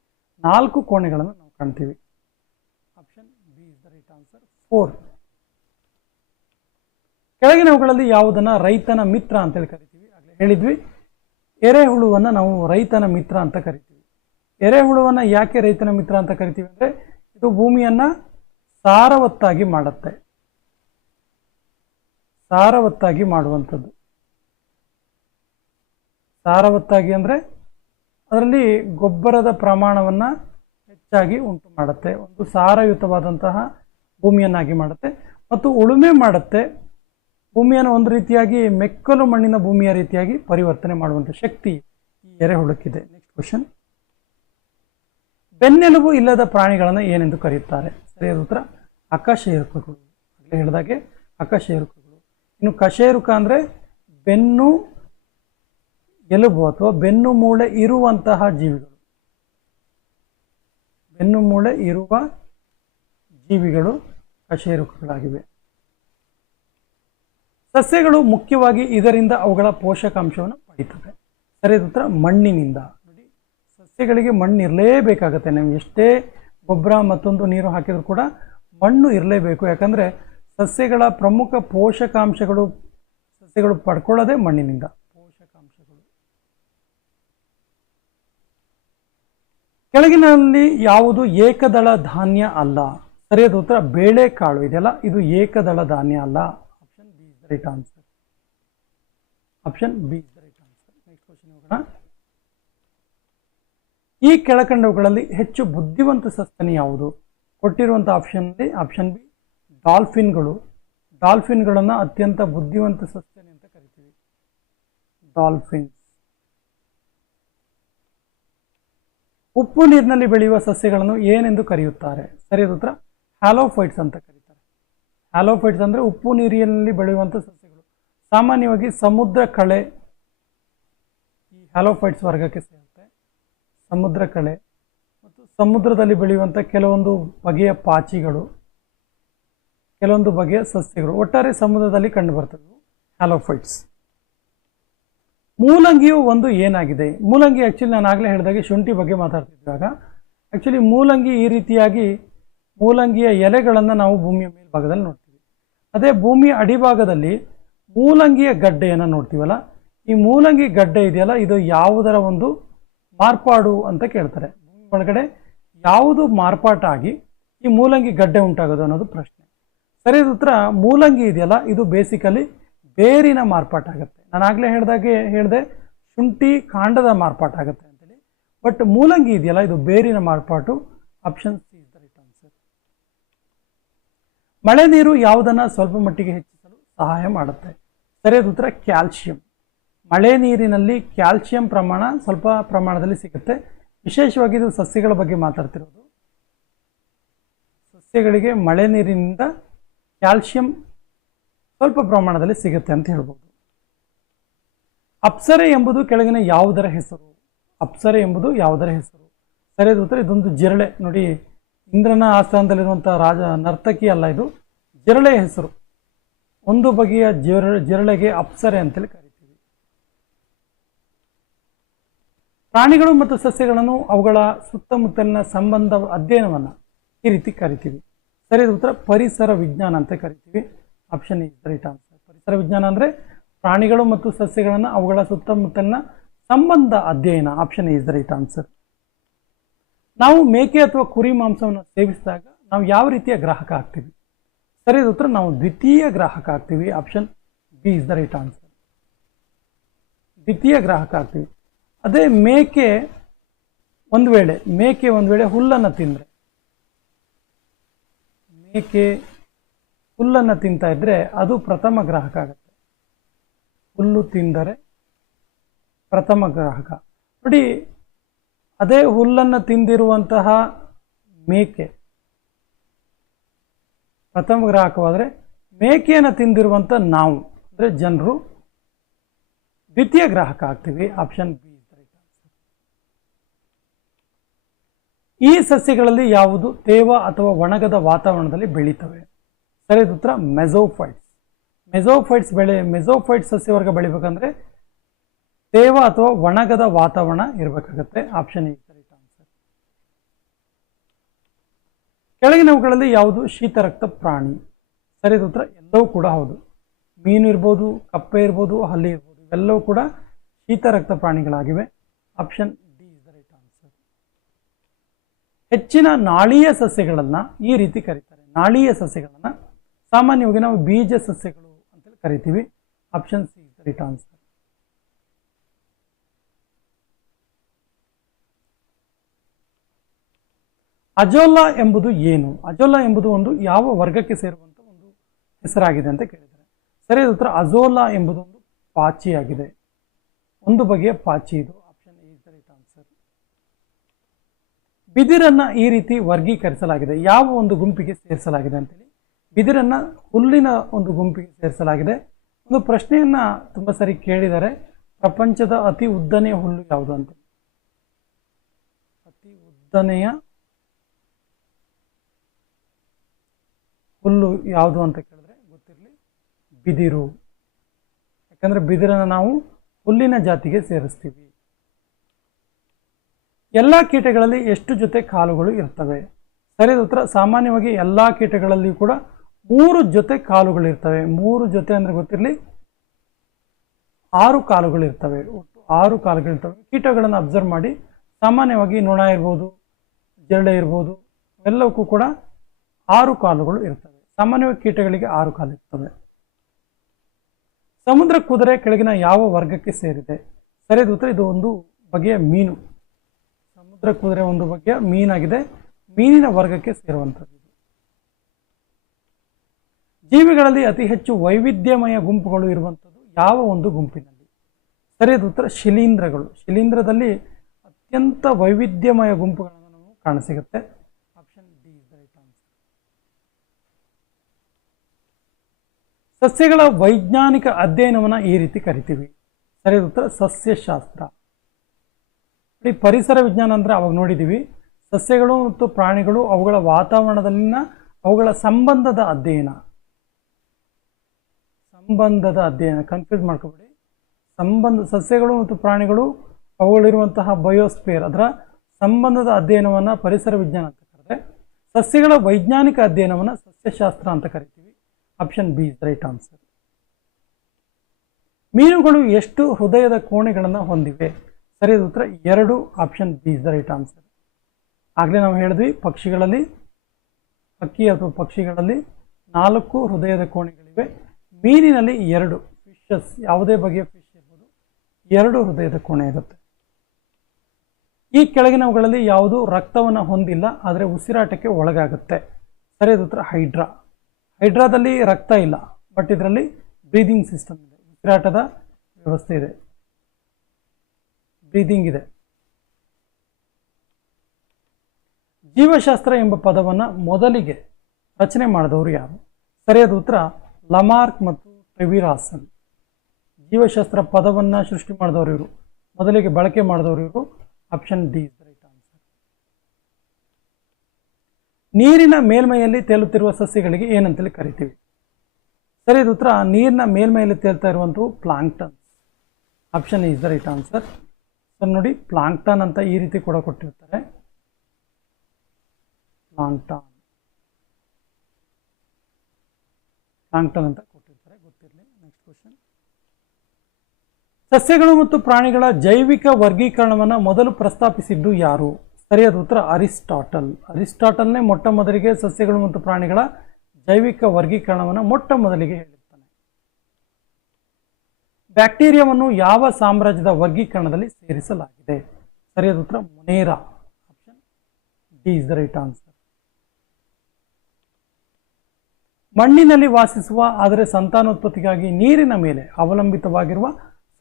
4 ಕೋಣೆಗಳನ್ನು ನಾವು ಕಾಣ್ತೀವಿ. Option B is the right answer, 4. ಕೆಳಗಿನವುಗಳಲ್ಲಿ ಯಾವುದನ್ನ ರೈತನ ಮಿತ್ರ ಅಂತೇಳಿ ಕರಿತೀವಿ? ಆಗಲೇ ಹೇಳಿದ್ವಿ, ಎರೆಹುಳುವನ್ನು ನಾವು ರೈತನ ಮಿತ್ರ ಅಂತ ಕರಿತೀವಿ. ಎರೆಹುಳುವನ್ನು ಯಾಕೆ ರೈತನ ಮಿತ್ರ ಅಂತ ಕರಿತೀವಿ ಅಂದರೆ ಇದು ಭೂಮಿಯನ್ನ ಸಾರವತ್ತಾಗಿ ಮಾಡುವಂಥದ್ದು. ಸಾರವತ್ತಾಗಿ ಅಂದರೆ ಅದರಲ್ಲಿ ಗೊಬ್ಬರದ ಪ್ರಮಾಣವನ್ನು ಹೆಚ್ಚಾಗಿ ಉಂಟು ಮಾಡುತ್ತೆ, ಒಂದು ಸಾರಯುತವಾದಂತಹ ಭೂಮಿಯನ್ನಾಗಿ ಮಾಡುತ್ತೆ ಮತ್ತು ಉಳುಮೆ ಮಾಡುತ್ತೆ. ಭೂಮಿಯನ್ನು ಒಂದು ರೀತಿಯಾಗಿ ಮೆಕ್ಕಲು ಮಣ್ಣಿನ ಭೂಮಿಯ ರೀತಿಯಾಗಿ ಪರಿವರ್ತನೆ ಮಾಡುವಂಥ ಶಕ್ತಿ ಈ ಎರೆಹುಳಕ್ಕಿದೆ. ನೆಕ್ಸ್ಟ್ ಕ್ವಶನ್, ಬೆನ್ನೆಲುಬು ಇಲ್ಲದ ಪ್ರಾಣಿಗಳನ್ನು ಏನೆಂದು ಕರೆಯುತ್ತಾರೆ? ಸರಿಯಾದ ಉತ್ತರ ಅಕಶೇರುಕಗಳು. ಆಗಲೇ ಹೇಳಿದಾಗೆ ಅಕಶೇರುಕಗಳು. ಇನ್ನು ಕಶೇರುಕ ಅಂದರೆ ಬೆನ್ನು ಎಲುಬು ಅಥವಾ ಬೆನ್ನು ಮೂಳೆ ಇರುವಂತಹ ಜೀವಿಗಳು. ಬೆನ್ನು ಮೂಳೆ ಇರುವ ಜೀವಿಗಳು ಕಶೇರುಕಗಳಾಗಿವೆ. ಸಸ್ಯಗಳು ಮುಖ್ಯವಾಗಿ ಇದರಿಂದ ಅವುಗಳ ಪೋಷಕಾಂಶವನ್ನು ಪಡೀತವೆ. ಸರಿಯಾದ ಉತ್ತರ ಮಣ್ಣಿನಿಂದ. ನೋಡಿ, ಸಸ್ಯಗಳಿಗೆ ಮಣ್ಣು ಇರಲೇಬೇಕಾಗತ್ತೆ. ನೀವು ಎಷ್ಟೇ ಗೊಬ್ಬರ ಮತ್ತೊಂದು ನೀರು ಹಾಕಿದರೂ ಕೂಡ ಮಣ್ಣು ಇರಲೇಬೇಕು. ಯಾಕಂದರೆ ಸಸ್ಯಗಳ ಪ್ರಮುಖ ಪೋಷಕಾಂಶಗಳು ಸಸ್ಯಗಳು ಪಡ್ಕೊಳ್ಳೋದೇ ಮಣ್ಣಿನಿಂದ. ಪೋಷಕಾಂಶಗಳು ಕೆಳಗಿನಲ್ಲಿ ಯಾವುದು ಏಕದಳ ಧಾನ್ಯ ಅಲ್ಲ? ಸರಿಯಾದ ಉತ್ತರ ಬೇಳೆಕಾಳು ಇದೆಯಲ್ಲ, ಇದು ಏಕದಳ ಧಾನ್ಯ ಅಲ್ಲ. Option B is the right answer. Option B is the right answer. Next question ಹೋಗೋಣ. ಈ ಕೆಳಕಂಡವುಗಳಲ್ಲಿ ಹೆಚ್ಚು ಬುದ್ಧಿವಂತ ಸಸ್ತನಿ ಯಾವುದು? ಕೊಟ್ಟಿರುವಂಥ ಆಪ್ಷನ್ಲಿ ಆಪ್ಷನ್ ಬಿ ಡಾಲ್ಫಿನ್ಗಳು. ಡಾಲ್ಫಿನ್ಗಳನ್ನು ಅತ್ಯಂತ ಬುದ್ಧಿವಂತ ಸಸ್ತನಿ ಅಂತ ಕರಿತೀವಿ. ಡಾಲ್ಫಿನ್ಸ್. ಉಪ್ಪು ನೀರಿನಲ್ಲಿ ಬೆಳೆಯುವ ಸಸ್ಯಗಳನ್ನು ಏನೆಂದು ಕರೆಯುತ್ತಾರೆ? ಸರಿಯಾದ ಉತ್ತರ ಹ್ಯಾಲೋಫೈಟ್ಸ್ ಅಂತ ಕರೀತಾರೆ. ಹ್ಯಾಲೋಫೈಟ್ಸ್ ಅಂದರೆ ಉಪ್ಪು ನೀರಿನಲ್ಲಿ ಬೆಳೆಯುವಂಥ ಸಸ್ಯಗಳು. ಸಾಮಾನ್ಯವಾಗಿ ಸಮುದ್ರ ಕಳೆ ಈ ಹ್ಯಾಲೋಫೈಟ್ಸ್ ವರ್ಗಕ್ಕೆ ಸೇರುತ್ತೆ. ಸಮುದ್ರ ಕಳೆ ಮತ್ತು ಸಮುದ್ರದಲ್ಲಿ ಬೆಳೆಯುವಂಥ ಕೆಲವೊಂದು ಬಗೆಯ ಪಾಚಿಗಳು, ಕೆಲವೊಂದು ಬಗೆಯ ಸಸ್ಯಗಳು ಒಟ್ಟಾರೆ ಸಮುದ್ರದಲ್ಲಿ ಕಂಡು ಬರ್ತವೆ ಹ್ಯಾಲೋಫೈಟ್ಸ್. ಮೂಲಂಗಿಯು ಒಂದು ಏನಾಗಿದೆ? ಮೂಲಂಗಿ ಆ್ಯಕ್ಚುಲಿ ನಾನು ಆಗಲೇ ಹೇಳಿದಾಗೆ ಶುಂಠಿ ಬಗ್ಗೆ ಮಾತಾಡ್ತಿದ್ದಾಗ ಆ್ಯಕ್ಚುಲಿ ಮೂಲಂಗಿ ಈ ರೀತಿಯಾಗಿ ಮೂಲಂಗಿಯ ಎಲೆಗಳನ್ನು ನಾವು ಭೂಮಿಯ ಮೇಲ್ಭಾಗದಲ್ಲಿ ನೋಡ್ತೀವಿ. ಅದೇ ಭೂಮಿಯ ಅಡಿಭಾಗದಲ್ಲಿ ಮೂಲಂಗಿಯ ಗಡ್ಡೆಯನ್ನು ನೋಡ್ತೀವಲ್ಲ, ಈ ಮೂಲಂಗಿ ಗಡ್ಡೆ ಇದೆಯಲ್ಲ, ಇದು ಯಾವುದರ ಒಂದು ಮಾರ್ಪಾಡು ಅಂತ ಕೇಳ್ತಾರೆ. ಭೂಮಿ ಒಳಗಡೆ ಯಾವುದು ಮಾರ್ಪಾಟಾಗಿ ಈ ಮೂಲಂಗಿ ಗಡ್ಡೆ ಉಂಟಾಗೋದು ಅನ್ನೋದು ಪ್ರಶ್ನೆ. ಸರಿಯಾದ ಉತ್ತರ ಮೂಲಂಗಿ ಇದೆಯಲ್ಲ, ಇದು ಬೇಸಿಕಲಿ ಬೇರಿನ ಮಾರ್ಪಾಟಾಗುತ್ತೆ. ನಾನು ಆಗಲೇ ಹೇಳಿದೆ ಶುಂಠಿ ಕಾಂಡದ ಮಾರ್ಪಾಟಾಗುತ್ತೆ ಅಂತೇಳಿ. ಬಟ್ ಮೂಲಂಗಿ ಇದೆಯಲ್ಲ, ಇದು ಬೇರಿನ ಮಾರ್ಪಾಟು. Option C is the right answer. ಮಳೆ ನೀರು ಯಾವುದನ್ನು ಸ್ವಲ್ಪ ಮಟ್ಟಿಗೆ ಹೆಚ್ಚಿಸಲು ಸಹಾಯ ಮಾಡುತ್ತೆ? ಸರಿಯಾದ ಉತ್ತರ ಕ್ಯಾಲ್ಸಿಯಂ. ಮಳೆ ನೀರಿನಲ್ಲಿ ಕ್ಯಾಲ್ಸಿಯಂ ಪ್ರಮಾಣ ಸ್ವಲ್ಪ ಪ್ರಮಾಣದಲ್ಲಿ ಸಿಗುತ್ತೆ. ವಿಶೇಷವಾಗಿ ಇದು ಸಸ್ಯಗಳ ಬಗ್ಗೆ ಮಾತಾಡ್ತಿರೋದು. ಸಸ್ಯಗಳಿಗೆ ಮಳೆ ನೀರಿನಿಂದ ಕ್ಯಾಲ್ಸಿಯಂ ಸ್ವಲ್ಪ ಪ್ರಮಾಣದಲ್ಲಿ ಸಿಗುತ್ತೆ ಅಂತ ಹೇಳ್ಬೋದು. ಅಪ್ಸರೆ ಎಂಬುದು ಕೆಳಗಿನ ಯಾವುದರ ಹೆಸರು? ಅಪ್ಸರೆ ಎಂಬುದು ಯಾವುದರ ಹೆಸರು? ಸರಿಯಾದ ಉತ್ತರ ಇದೊಂದು ಜಿರಳೆ. ನೋಡಿ, ಇಂದ್ರನ ಆಸ್ಥಾನದಲ್ಲಿರುವಂಥ ನರ್ತಕಿ ಅಲ್ಲ, ಇದು ಜಿರಳೆಯ ಹೆಸರು. ಒಂದು ಬಗೆಯ ಜಿರಳೆಗೆ ಅಪ್ಸರೆ ಅಂತೇಳಿ ಕರಿತೀವಿ. ಪ್ರಾಣಿಗಳು ಮತ್ತು ಸಸ್ಯಗಳನ್ನು ಅವುಗಳ ಸುತ್ತಮುತ್ತಲಿನ ಸಂಬಂಧ ಅಧ್ಯಯನವನ್ನು ಈ ರೀತಿ ಕರಿತೀವಿ. ಸರಿಯಾದ ಉತ್ತರ ಪರಿಸರ ವಿಜ್ಞಾನ ಅಂತ ಕರಿತೀವಿ. Option is the right answer. ಪರಿಸರ ವಿಜ್ಞಾನ ಅಂದರೆ ಪ್ರಾಣಿಗಳು ಮತ್ತು ಸಸ್ಯಗಳನ್ನು ಅವುಗಳ ಸುತ್ತಮುತ್ತಲಿನ ಸಂಬಂಧ ಅಧ್ಯಯನ. Option is the right answer. ನಾವು ಮೇಕೆ ಅಥವಾ ಕುರಿ ಮಾಂಸವನ್ನು ಸೇವಿಸಿದಾಗ ನಾವು ಯಾವ ರೀತಿಯ ಗ್ರಾಹಕ ಆಗ್ತೀವಿ? ಸರಿಯಾದ ಉತ್ತರ ನಾವು ದ್ವಿತೀಯ ಗ್ರಾಹಕ ಆಗ್ತೀವಿ. Option B is the right answer. ದ್ವಿತೀಯ ಗ್ರಾಹಕ ಆಗ್ತೀವಿ. ಅದೇ ಮೇಕೆ ಒಂದು ವೇಳೆ ಹುಲ್ಲನ್ನು ತಿಂದರೆ, ಮೇಕೆ ಹುಲ್ಲನ್ನು ತಿಂತಾ ಇದ್ರೆ ಅದು ಪ್ರಥಮ ಗ್ರಾಹಕ ಆಗುತ್ತೆ. ಹುಲ್ಲು ತಿಂದರೆ ಪ್ರಥಮ ಗ್ರಾಹಕ. ನೋಡಿ, ಅದೇ ಹುಲ್ಲನ್ನು ತಿಂದಿರುವಂತಹ ಮೇಕೆ ಪ್ರಥಮ ಗ್ರಾಹಕವಾದರೆ, ಮೇಕೆಯನ್ನು ತಿಂದಿರುವಂಥ ನಾವು ಅಂದರೆ ಜನರು ದ್ವಿತೀಯ ಗ್ರಾಹಕ ಆಗ್ತೀವಿ. Option B is the right answer. ಈ ಸಸ್ಯಗಳಲ್ಲಿ ಯಾವುದು ತೇವ ಅಥವಾ ಒಣಗದ ವಾತಾವರಣದಲ್ಲಿ ಬೆಳೀತವೆ? ಸರಿಯಾದ ಉತ್ತರ ಮೆಸೋಫೈಟ್ಸ್. ಮೆಸೋಫೈಟ್ಸ್ ಸಸ್ಯವರ್ಗ ಬೆಳಿಬೇಕಂದ್ರೆ ತೇವ ಅಥವಾ ಒಣಗದ ವಾತಾವರಣ ಇರಬೇಕಾಗತ್ತೆ. Option is the right answer. ಕೆಳಗಿನವುಗಳಲ್ಲಿ ಯಾವುದು ಶೀತರಕ್ತ ಪ್ರಾಣಿ? ಸರಿಯಾದ ಉತ್ತರ ಎಲ್ಲವೂ ಕೂಡ ಹೌದು. ಮೀನು ಇರ್ಬೋದು, ಕಪ್ಪೆ ಇರ್ಬೋದು, ಹಲ್ಲಿ ಇರ್ಬೋದು, ಇವೆಲ್ಲವೂ ಕೂಡ ಶೀತರಕ್ತ ಪ್ರಾಣಿಗಳಾಗಿವೆ. Option D is the right answer. ಹೆಚ್ಚಿನ ನಾಳೀಯ ಸಸ್ಯಗಳನ್ನು ಈ ರೀತಿ ಕರೀತಾರೆ. ನಾಳೀಯ ಸಸ್ಯಗಳನ್ನು ಸಾಮಾನ್ಯವಾಗಿ ನಾವು ಬೀಜ ಸಸ್ಯಗಳು ಅಂತೇಳಿ ಕರಿತೀವಿ. Option C is the right answer. Azolla ಎಂಬುದು ಏನು? ಅಜೋಲಾ ಎಂಬುದು ಒಂದು ಯಾವ ವರ್ಗಕ್ಕೆ ಸೇರುವಂತ ಒಂದು ಹೆಸರಾಗಿದೆ ಅಂತ ಕೇಳಿದ್ದಾರೆ. ಸರಿಯಾದ ಉತ್ತರ ಅಜೋಲಾ ಎಂಬುದು ಒಂದು ಪಾಚಿಯಾಗಿದೆ, ಒಂದು ಬಗೆಯ ಪಾಚಿ ಇದು. Option A is the right answer. ಬಿದಿರನ್ನ ಈ ರೀತಿ ವರ್ಗೀಕರಿಸಲಾಗಿದೆ, ಯಾವ ಒಂದು ಗುಂಪಿಗೆ ಸೇರಿಸಲಾಗಿದೆ ಅಂತೇಳಿ? ಬಿದಿರನ್ನ ಹುಲ್ಲಿನ ಒಂದು ಗುಂಪಿಗೆ ಸೇರಿಸಲಾಗಿದೆ. ಒಂದು ಪ್ರಶ್ನೆಯನ್ನ ತುಂಬಾ ಸರಿ ಕೇಳಿದ್ದಾರೆ, ಪ್ರಪಂಚದ ಅತಿ ಉದ್ದನೆಯ ಹುಲ್ಲು ಯಾವುದು ಅಂತ. ಅತಿ ಉದ್ದನೆಯ ಹುಲ್ಲು ಯಾವುದು ಅಂತ ಕೇಳಿದ್ರೆ ಗೊತ್ತಿರಲಿ, ಬಿದಿರು. ಯಾಕಂದ್ರೆ ಬಿದಿರನ್ನ ನಾವು ಹುಲ್ಲಿನ ಜಾತಿಗೆ ಸೇರಿಸ್ತೀವಿ. ಎಲ್ಲಾ ಕೀಟಗಳಲ್ಲಿ ಎಷ್ಟು ಜೊತೆ ಕಾಲುಗಳು ಇರ್ತವೆ? ಸರಿಯಾದ ಉತ್ತರ ಸಾಮಾನ್ಯವಾಗಿ ಎಲ್ಲಾ ಕೀಟಗಳಲ್ಲಿ ಕೂಡ 3 ಜೊತೆ ಕಾಲುಗಳು ಇರ್ತವೆ. 3 ಜೊತೆ ಅಂದ್ರೆ ಗೊತ್ತಿರಲಿ 6 ಕಾಲುಗಳು ಇರ್ತವೆ. ಒಟ್ಟು 6 ಕಾಲುಗಳು ಇರ್ತವೆ. ಕೀಟಗಳನ್ನು ಅಬ್ಸರ್ವ್ ಮಾಡಿ, ಸಾಮಾನ್ಯವಾಗಿ ನೊಣ ಇರ್ಬೋದು, ಜರಳೆ ಇರ್ಬೋದು, ಎಲ್ಲವಕ್ಕೂ ಕೂಡ 6 ಕಾಲುಗಳು ಇರ್ತವೆ. ಸಾಮಾನ್ಯವಾಗಿ ಕೀಟಗಳಿಗೆ 6 ಕಾಲು ಇರ್ತವೆ. ಸಮುದ್ರ ಕುದುರೆ ಕೆಳಗಿನ ಯಾವ ವರ್ಗಕ್ಕೆ ಸೇರಿದೆ? ಸರಿಯಾದ ಉತ್ತರ ಇದು ಒಂದು ಬಗೆಯ ಮೀನು. ಸಮುದ್ರ ಕುದುರೆ ಒಂದು ಬಗೆಯ ಮೀನಾಗಿದೆ, ಮೀನಿನ ವರ್ಗಕ್ಕೆ ಸೇರುವಂಥದ್ದು. ಜೀವಿಗಳಲ್ಲಿ ಅತಿ ಹೆಚ್ಚು ವೈವಿಧ್ಯಮಯ ಗುಂಪುಗಳು ಇರುವಂಥದ್ದು ಯಾವ ಒಂದು ಗುಂಪಿನಲ್ಲಿ? ಸರಿಯಾದ ಉತ್ತರ ಶಿಲೀಂಧ್ರಗಳು. ಶಿಲೀಂಧ್ರದಲ್ಲಿ ಅತ್ಯಂತ ವೈವಿಧ್ಯಮಯ ಗುಂಪುಗಳನ್ನು ನಾವು ಕಾಣಸಿಗುತ್ತೆ. Option D is the right answer. ಸಸ್ಯಗಳ ವೈಜ್ಞಾನಿಕ ಅಧ್ಯಯನವನ್ನ ಈ ರೀತಿ ಕರಿತೀವಿ. ಸರಿಯಾದ ಉತ್ತರ ಸಸ್ಯಶಾಸ್ತ್ರ. ಪರಿಸರ ವಿಜ್ಞಾನ ಅಂದ್ರೆ ಅವಾಗ ನೋಡಿದೀವಿ, ಸಸ್ಯಗಳು ಮತ್ತು ಪ್ರಾಣಿಗಳು ಅವುಗಳ ವಾತಾವರಣದಲ್ಲಿನ ಅವುಗಳ ಸಂಬಂಧದ ಅಧ್ಯಯನ. ಕನ್ಫ್ಯೂಸ್ ಮಾಡ್ಕೋಬೇಡಿ. ಸಸ್ಯಗಳು ಮತ್ತು ಪ್ರಾಣಿಗಳು ಅವುಗಳಿರುವಂತಹ ಬಯೋಸ್ಫಿಯರ್, ಅದರ ಸಂಬಂಧದ ಅಧ್ಯಯನವನ್ನ ಪರಿಸರ ವಿಜ್ಞಾನ ಅಂತ ಕರೆದ್ರೆ, ಸಸ್ಯಗಳ ವೈಜ್ಞಾನಿಕ ಅಧ್ಯಯನವನ್ನ ಸಸ್ಯಶಾಸ್ತ್ರ ಅಂತ ಕರಿತೀವಿ. Option B is the right answer. ಮೀನುಗಳು ಎಷ್ಟು ಹೃದಯದ ಕೋಣೆಗಳನ್ನು ಹೊಂದಿವೆ? ಸರಿಯಾದ ಉತ್ತರ 2. Option B is the right answer. ಆಗಲೇ ನಾವು ಹೇಳಿದ್ವಿ, ಹಕ್ಕಿ ಅಥವಾ ಪಕ್ಷಿಗಳಲ್ಲಿ 4 ಹೃದಯದ ಕೋಣೆಗಳಿವೆ. ಮೀನಿನಲ್ಲಿ 2. ಫಿಶಸ್, ಯಾವುದೇ ಬಗೆಯ ಫಿಶ್ ಇರ್ಬೋದು, 2 ಹೃದಯದ ಕೋಣೆ ಇರುತ್ತೆ. ಈ ಕೆಳಗಿನವುಗಳಲ್ಲಿ ಯಾವುದು ರಕ್ತವನ್ನು ಹೊಂದಿಲ್ಲ ಆದರೆ ಉಸಿರಾಟಕ್ಕೆ ಒಳಗಾಗುತ್ತೆ? ಸರಿಯಾದ ಉತ್ತರ ಹೈಡ್ರಾ. ಹೈಡ್ರಾದಲ್ಲಿ ರಕ್ತ ಇಲ್ಲ, ಬಟ್ ಇದರಲ್ಲಿ ಬ್ರೀದಿಂಗ್ ಸಿಸ್ಟಮ್ ಇದೆ, ಉಸಿರಾಟದ ವ್ಯವಸ್ಥೆ ಇದೆ, ಬ್ರೀದಿಂಗ್ ಇದೆ. ಜೀವಶಾಸ್ತ್ರ ಎಂಬ ಪದವನ್ನು ಮೊದಲಿಗೆ ರಚನೆ ಮಾಡಿದವರು ಯಾರು? ಸರಿಯಾದ ಉತ್ತರ ಲಮಾರ್ಕ್ ಮತ್ತು ಟ್ರೆವಿರಾಸನ್. ಜೀವಶಾಸ್ತ್ರ ಪದವನ್ನು ಸೃಷ್ಟಿ ಮಾಡಿದವರು ಇವರು, ಮೊದಲಿಗೆ ಬಳಕೆ ಮಾಡಿದವರು ಇವರು. Option D is the right answer. ನೀರಿನ ಮೇಲ್ಮೈಯಲ್ಲಿ ತೇಲುತ್ತಿರುವ ಸಸ್ಯಗಳಿಗೆ ಏನಂತೇಳಿ ಕರಿತೀವಿ? ಸರಿಯಾದ ಉತ್ತರ ನೀರಿನ ಮೇಲ್ಮೈಯಲ್ಲಿ ತೇಲ್ತಾ ಇರುವಂಥವು planktons. Option is the right answer. Sir ನೋಡಿ, ಪ್ಲಾಂಕ್ಟನ್ ಅಂತ ಈ ರೀತಿ ಕೂಡ ಕೊಟ್ಟಿರ್ತಾರೆ. ಪ್ಲಾಂಕ್ಟನ್ ಅಂತ ಕೊಟ್ಟಿರ್ತಾರೆ, ಗೊತ್ತಿರಲಿ. Next question. ಸಸ್ಯಗಳು ಮತ್ತು ಪ್ರಾಣಿಗಳ ಜೈವಿಕ ವರ್ಗೀಕರಣವನ್ನು ಮೊದಲು ಪ್ರಸ್ತಾಪಿಸಿದ್ದು ಯಾರು? ಸರಿಯಾದ ಉತ್ತರ ಅರಿಸ್ಟಾಟಲ್. ಅರಿಸ್ಟಾಟಲ್ನೇ ಮೊಟ್ಟ ಮೊದಲಿಗೆ ಸಸ್ಯಗಳು ಮತ್ತು ಪ್ರಾಣಿಗಳ ಜೈವಿಕ ವರ್ಗೀಕರಣವನ್ನು ಮೊಟ್ಟ ಮೊದಲಿಗೆ ಹೇಳಿರ್ತಾನೆ. ಬ್ಯಾಕ್ಟೀರಿಯಾವನ್ನು ಯಾವ ಸಾಮ್ರಾಜ್ಯದ ವರ್ಗೀಕರಣದಲ್ಲಿ ಸೇರಿಸಲಾಗಿದೆ? ಸರಿಯಾದ ಉತ್ತರ Monera. Option D is the right answer. ಮಣ್ಣಿನಲ್ಲಿ ವಾಸಿಸುವ ಆದರೆ ಸಂತಾನೋತ್ಪತ್ತಿಗಾಗಿ ನೀರಿನ ಮೇಲೆ ಅವಲಂಬಿತವಾಗಿರುವ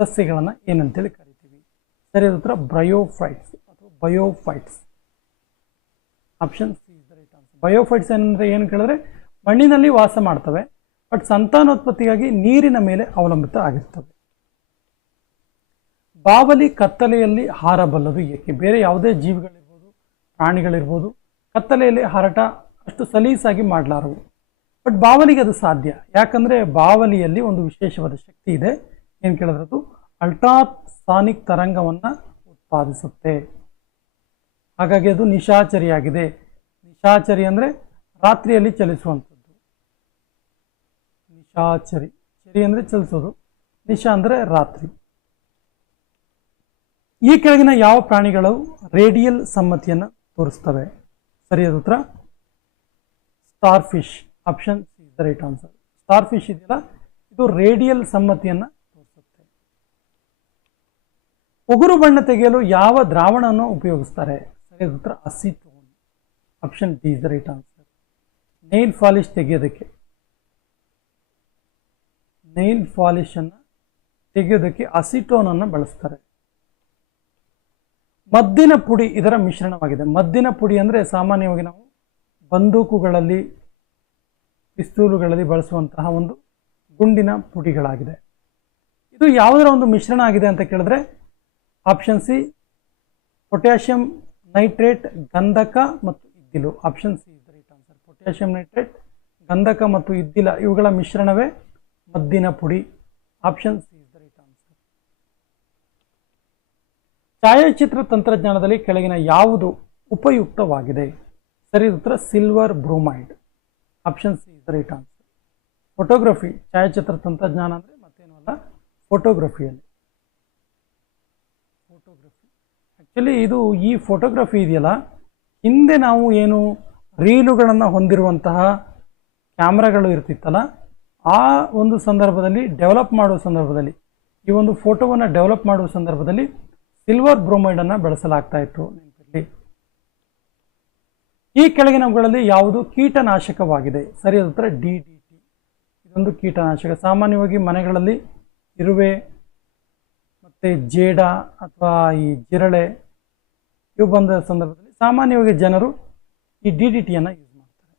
ಸಸ್ಯಗಳನ್ನು ಏನಂತೇಳಿ ಕರಿತೀವಿ? ಸರಿಯಾದ ಉತ್ತರ ಬ್ರಯೋಫೈಟ್ಸ್ ಅಥವಾ biophytes. Option C is the right answer. Biophytes ಏನಂದ್ರೆ ಏನು ಕೇಳಿದ್ರೆ ಮಣ್ಣಿನಲ್ಲಿ ವಾಸ ಮಾಡ್ತವೆ, ಬಟ್ ಸಂತಾನೋತ್ಪತ್ತಿಗಾಗಿ ನೀರಿನ ಮೇಲೆ ಅವಲಂಬಿತ ಆಗಿರ್ತವೆ. ಬಾವಲಿ ಕತ್ತಲೆಯಲ್ಲಿ ಹಾರಬಲ್ಲದು ಏಕೆ? ಬೇರೆ ಯಾವುದೇ ಜೀವಿಗಳಿರ್ಬೋದು, ಪ್ರಾಣಿಗಳಿರ್ಬೋದು, ಕತ್ತಲೆಯಲ್ಲಿ ಹಾರಾಟ ಅಷ್ಟು ಸಲೀಸಾಗಿ ಮಾಡಲಾರವು, ಬಟ್ ಬಾವಲಿಗೆ ಅದು ಸಾಧ್ಯ. ಯಾಕಂದ್ರೆ ಬಾವಲಿಯಲ್ಲಿ ಒಂದು ವಿಶೇಷವಾದ ಶಕ್ತಿ ಇದೆ. ಏನು ಕೇಳಿದ್ರೆ ಅದು ಅಲ್ಟ್ರಾಸಾನಿಕ್ ತರಂಗವನ್ನು ಉತ್ಪಾದಿಸುತ್ತೆ. ಹಾಗಾಗಿ ಅದು ನಿಶಾಚರಿಯಾಗಿದೆ. ನಿಶಾಚರಿ ಅಂದ್ರೆ ರಾತ್ರಿಯಲ್ಲಿ ಚಲಿಸುವಂಥದ್ದು. ನಿಶಾಚರಿ, ಚರಿ ಅಂದ್ರೆ ಚಲಿಸೋದು, ನಿಶಾ ಅಂದ್ರೆ ರಾತ್ರಿ. ಈ ಕೆಳಗಿನ ಯಾವ ಪ್ರಾಣಿಗಳು ರೇಡಿಯಲ್ ಸಮ್ಮತಿಯನ್ನು ತೋರಿಸ್ತವೆ? ಸರಿಯಾದ ಉತ್ತರ star fish. Option C is the right answer. Star fish ಇದೆಯಲ್ಲ, ಇದು ರೇಡಿಯಲ್ ಸಮ್ಮತಿಯನ್ನು ತೋರಿಸುತ್ತೆ. ಉಗುರು ಬಣ್ಣ ತೆಗೆಯಲು ಯಾವ ದ್ರಾವಣವನ್ನು ಉಪಯೋಗಿಸ್ತಾರೆ? ಸರಿಯಾದ ಉತ್ತರ acetone. Option D is the right answer. Nail polish ತೆಗೆಯೋದಕ್ಕೆ, ನೈಲ್ ಪಾಲಿಶ್ ಅನ್ನು ತೆಗೆಯೋದಕ್ಕೆ ಅಸಿಟೋನ್ ಅನ್ನು ಬಳಸ್ತಾರೆ. ಮದ್ದಿನ ಪುಡಿ ಇದರ ಮಿಶ್ರಣವಾಗಿದೆ. ಮದ್ದಿನ ಪುಡಿ ಅಂದರೆ ಸಾಮಾನ್ಯವಾಗಿ ನಾವು ಬಂದೂಕುಗಳಲ್ಲಿ, ಪಿಸ್ತೂಲುಗಳಲ್ಲಿ ಬಳಸುವಂತಹ ಒಂದು ಗುಂಡಿನ ಪುಡಿಗಳಾಗಿದೆ. ಇದು ಯಾವುದರ ಒಂದು ಮಿಶ್ರಣ ಆಗಿದೆ ಅಂತ ಕೇಳಿದ್ರೆ ಆಪ್ಷನ್ ಸಿ ಪೊಟ್ಯಾಷಿಯಂ ನೈಟ್ರೇಟ್, ಗಂಧಕ ಮತ್ತು ಇದ್ದಿಲು. Option C is the right answer. Potassium nitrate, ಗಂಧಕ ಮತ್ತು ಇದ್ದಿಲ ಇವುಗಳ ಮಿಶ್ರಣವೇ ಮದ್ದಿನ ಪುಡಿ. Option C is the right answer. ಛಾಯಾಚಿತ್ರ ತಂತ್ರಜ್ಞಾನದಲ್ಲಿ ಕೆಳಗಿನ ಯಾವುದು ಉಪಯುಕ್ತವಾಗಿದೆ? ಸರಿ ಉತ್ತರ silver bromide. Option C is the right answer. Photography, ಛಾಯಾಚಿತ್ರ ತಂತ್ರಜ್ಞಾನ ಅಂದರೆ ಮತ್ತೇನು ಅಲ್ಲ, ಫೋಟೋಗ್ರಫಿಯಲ್ಲಿ. ಫೋಟೋಗ್ರಫಿ ಆ್ಯಕ್ಚುಲಿ ಇದು ಈ ಫೋಟೋಗ್ರಫಿ ಇದೆಯಲ್ಲ, ಹಿಂದೆ ನಾವು ಏನು ರೀಲುಗಳನ್ನು ಹೊಂದಿರುವಂತಹ ಕ್ಯಾಮ್ರಾಗಳು ಇರ್ತಿತ್ತಲ್ಲ, ಆ ಒಂದು ಸಂದರ್ಭದಲ್ಲಿ ಡೆವಲಪ್ ಮಾಡುವ ಸಂದರ್ಭದಲ್ಲಿ, ಈ ಒಂದು ಫೋಟೋವನ್ನು ಡೆವಲಪ್ ಮಾಡುವ ಸಂದರ್ಭದಲ್ಲಿ ಸಿಲ್ವರ್ ಬ್ರೋಮೈಡನ್ನು ಬಳಸಲಾಗ್ತಾ ಇತ್ತು. ನೆನಪಿರಲಿ. ಈ ಕೆಳಗಿನವುಗಳಲ್ಲಿ ಯಾವುದು ಕೀಟನಾಶಕವಾಗಿದೆ? ಸರಿಯಾದ ಉತ್ತರ DDT. ಇದೊಂದು ಕೀಟನಾಶಕ. ಸಾಮಾನ್ಯವಾಗಿ ಮನೆಗಳಲ್ಲಿ ಇರುವೆ ಮತ್ತು ಜೇಡ ಅಥವಾ ಈ ಜಿರಳೆ ಇವು ಬಂದ ಸಂದರ್ಭದಲ್ಲಿ ಸಾಮಾನ್ಯವಾಗಿ ಜನರು ಈ DDTಯನ್ನು ಯೂಸ್ ಮಾಡ್ತಾರೆ.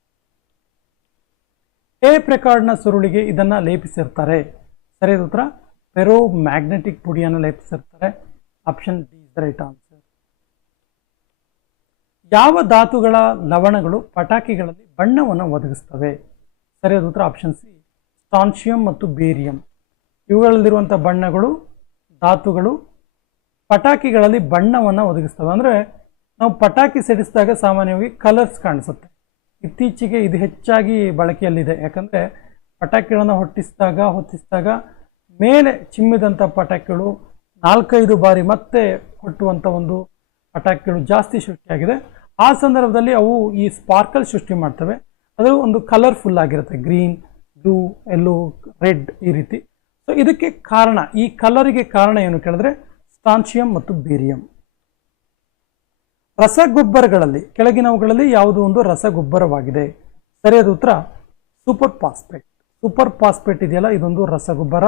ಟೇಪ್ ರೆಕಾರ್ಡ್ನ ಸುರುಳಿಗೆ ಇದನ್ನು ಲೇಪಿಸಿರ್ತಾರೆ. ಸರಿಯಾದ ಉತ್ತರ ಫೆರೋ ಮ್ಯಾಗ್ನೆಟಿಕ್ ಪುಡಿಯನ್ನು ಲೇಪಿಸಿರ್ತಾರೆ. Option D is the right answer. ಯಾವ ಧಾತುಗಳ ಲವಣಗಳು ಪಟಾಕಿಗಳಲ್ಲಿ ಬಣ್ಣವನ್ನು ಒದಗಿಸ್ತವೆ? ಸರಿಯಾದ ಉತ್ತರ ಆಪ್ಷನ್ ಸಿ ಸ್ಟಾನ್ಷಿಯಂ ಮತ್ತು ಬೇರಿಯಂ. ಇವುಗಳಲ್ಲಿರುವಂಥ ಬಣ್ಣಗಳು, ಧಾತುಗಳು ಪಟಾಕಿಗಳಲ್ಲಿ ಬಣ್ಣವನ್ನು ಒದಗಿಸ್ತವೆ. ಅಂದರೆ ನಾವು ಪಟಾಕಿ ಸಿಡಿಸಿದಾಗ ಸಾಮಾನ್ಯವಾಗಿ ಕಲರ್ಸ್ ಕಾಣಿಸುತ್ತೆ. ಇತ್ತೀಚೆಗೆ ಇದು ಹೆಚ್ಚಾಗಿ ಬಳಕೆಯಲ್ಲಿದೆ. ಯಾಕಂದರೆ ಪಟಾಕಿಗಳನ್ನು ಹೊತ್ತಿಸಿದಾಗ ಮೇಲೆ ಚಿಮ್ಮಿದಂಥ ಪಟಾಕಿಗಳು 4-5 ಬಾರಿ ಮತ್ತೆ ಹೊಟ್ಟುವಂಥ ಒಂದು ಪಟಾಕಿಗಳು ಜಾಸ್ತಿ ಸೃಷ್ಟಿಯಾಗಿದೆ. ಆ ಸಂದರ್ಭದಲ್ಲಿ ಅವು ಈ ಸ್ಪಾರ್ಕಲ್ ಸೃಷ್ಟಿ ಮಾಡ್ತವೆ. ಅದು ಒಂದು ಕಲರ್ಫುಲ್ ಆಗಿರುತ್ತೆ, ಗ್ರೀನ್, ಬ್ಲೂ, ಯೆಲ್ಲೋ, ರೆಡ್ ಈ ರೀತಿ. ಸೊ ಇದಕ್ಕೆ ಕಾರಣ, ಈ ಕಲರಿಗೆ ಕಾರಣ ಏನು ಕೇಳಿದ್ರೆ ಸ್ಟಾನ್ಷಿಯಂ ಮತ್ತು ಬೇರಿಯಂ. ರಸಗೊಬ್ಬರಗಳಲ್ಲಿ ಕೆಳಗಿನವುಗಳಲ್ಲಿ ಯಾವುದು ಒಂದು ರಸಗೊಬ್ಬರವಾಗಿದೆ? ಸರಿಯಾದ ಉತ್ತರ ಸೂಪರ್ ಫಾಸ್ಫೇಟ್. ಸೂಪರ್ ಫಾಸ್ಫೇಟ್ ಇದೆಯಲ್ಲ, ಇದೊಂದು ರಸಗೊಬ್ಬರ.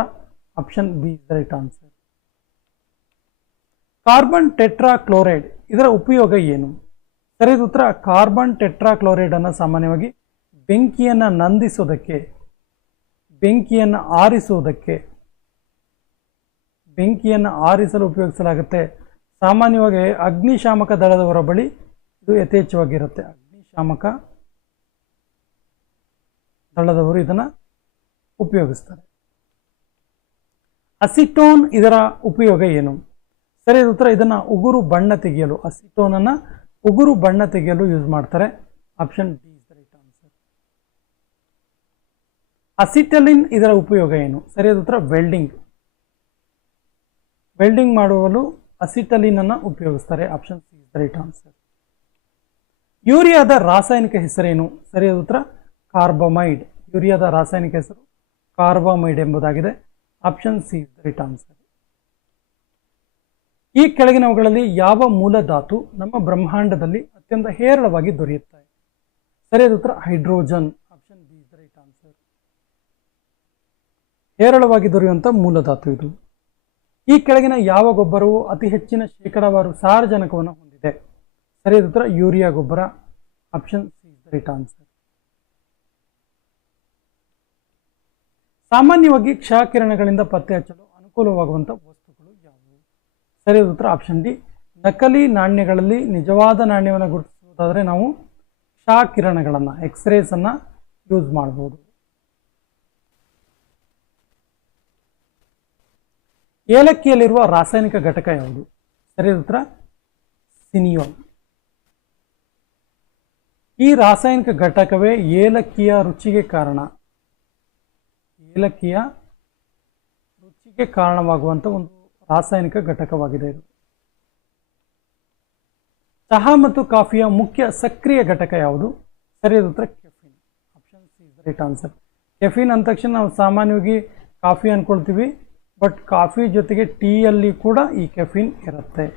Option B is the right answer. Carbon tetrachloride ಇದರ ಉಪಯೋಗ ಏನು? ಸರಿಯಾದ ಉತ್ತರ ಕಾರ್ಬನ್ ಟೆಟ್ರಾಕ್ಲೋರೈಡ್ ಅನ್ನು ಸಾಮಾನ್ಯವಾಗಿ ಬೆಂಕಿಯನ್ನು ನಂದಿಸೋದಕ್ಕೆ, ಬೆಂಕಿಯನ್ನು ಆರಿಸುವುದಕ್ಕೆ, ಬೆಂಕಿಯನ್ನು ಆರಿಸಲು ಉಪಯೋಗಿಸಲಾಗುತ್ತೆ. ಸಾಮಾನ್ಯವಾಗಿ ಅಗ್ನಿಶಾಮಕ ದಳದವರ ಬಳಿ ಇದು ಯಥೇಚ್ಛವಾಗಿರುತ್ತೆ. ಅಗ್ನಿಶಾಮಕ ದಳದವರು ಇದನ್ನು ಉಪಯೋಗಿಸ್ತಾರೆ. ಅಸಿಟೋನ್ ಇದರ ಉಪಯೋಗ ಏನು? ಸರಿಯಾದ ಉತ್ತರ ಇದನ್ನು ಉಗುರು ಬಣ್ಣ ತೆಗೆಯಲು, ಅಸಿಟೋನನ್ನು ಉಗುರು ಬಣ್ಣ ತೆಗೆಯಲು ಯೂಸ್ ಮಾಡ್ತಾರೆ. Option D is the right answer. Acetylene ಇದರ ಉಪಯೋಗ ಏನು? ಸರಿಯಾದ ಉತ್ತರ ವೆಲ್ಡಿಂಗ್. ವೆಲ್ಡಿಂಗ್ ಮಾಡುವಲು ಅಸಿಟಲಿನ್ ಅನ್ನು ಉಪಯೋಗಿಸ್ತಾರೆ. Option C is the right answer. ಯೂರಿಯಾದ ರಾಸಾಯನಿಕ ಹೆಸರೇನು? ಸರಿಯಾದ ಉತ್ತರ ಕಾರ್ಬಮೈಡ್. ಯೂರಿಯಾದ ರಾಸಾಯನಿಕ ಹೆಸರು ಕಾರ್ಬಮೈಡ್ ಎಂಬುದಾಗಿದೆ. Option C is the right answer. ಈ ಕೆಳಗಿನವುಗಳಲ್ಲಿ ಯಾವ ಮೂಲ ಧಾತು ನಮ್ಮ ಬ್ರಹ್ಮಾಂಡದಲ್ಲಿ ಅತ್ಯಂತ ಹೇರಳವಾಗಿ ದೊರೆಯುತ್ತೆ? ಸರಿಯಾದ ಉತ್ತರ hydrogen. Option B is the right answer. ಹೇರಳವಾಗಿ ದೊರೆಯುವಂಥ ಮೂಲ ಧಾತು ಇದು. ಈ ಕೆಳಗಿನ ಯಾವ ಗೊಬ್ಬರವು ಅತಿ ಹೆಚ್ಚಿನ ಶೇಕಡಾವಾರು ಸಾರಜನಕವನ್ನು ಹೊಂದಿದೆ? ಸರಿಯಾದ ಉತ್ತರ ಯೂರಿಯಾ ಗೊಬ್ಬರ. Option C is the right answer. ಸಾಮಾನ್ಯವಾಗಿ ಕ್ಷಕಿರಣಗಳಿಂದ ಪತ್ತೆ ಹಚ್ಚಲು ಅನುಕೂಲವಾಗುವಂಥ ವಸ್ತುಗಳು ಯಾವುವು? ಸರಿಯಾದ ಉತ್ತರ ಆಪ್ಷನ್ ಡಿ ನಕಲಿ ನಾಣ್ಯಗಳಲ್ಲಿ ನಿಜವಾದ ನಾಣ್ಯವನ್ನು ಗುರುತಿಸುವುದಾದರೆ ನಾವು ಕ್ಷಕಿರಣಗಳನ್ನು, ಎಕ್ಸ್ರೇಸ್ ಅನ್ನು ಯೂಸ್ ಮಾಡಬಹುದು. ಏಲಕ್ಕಿಯಲ್ಲಿರುವ ರಾಸಾಯನಿಕ ಘಟಕ ಯಾವುದು? ಸರಿಯಾದ ಉತ್ತರ ಸಿನಿಯೋಲ್. ಈ ರಾಸಾಯನಿಕ ಘಟಕವೇ ಏಲಕ್ಕಿಯ ರುಚಿಗೆ ಕಾರಣ. ಏಲಕ್ಕಿಯ ರುಚಿಗೆ ಕಾರಣವಾಗುವಂಥ ಒಂದು ರಾಸಾಯನಿಕ ಘಟಕವಾಗಿದೆ ಇದು. ಚಹಾ ಮತ್ತು ಕಾಫಿಯ ಮುಖ್ಯ ಸಕ್ರಿಯ ಘಟಕ ಯಾವುದು? ಸರಿಯಾದ ಉತ್ತರ caffeine. Option C is the right answer. Caffeine ಅಂದ ತಕ್ಷಣ ನಾವು ಸಾಮಾನ್ಯವಾಗಿ ಕಾಫಿ ಅಂದ್ಕೊಳ್ತೀವಿ, ಬಟ್ ಕಾಫಿ ಜೊತೆಗೆ ಟೀಯಲ್ಲಿ ಕೂಡ ಈ ಕೆಫಿನ್ ಇರುತ್ತೆ.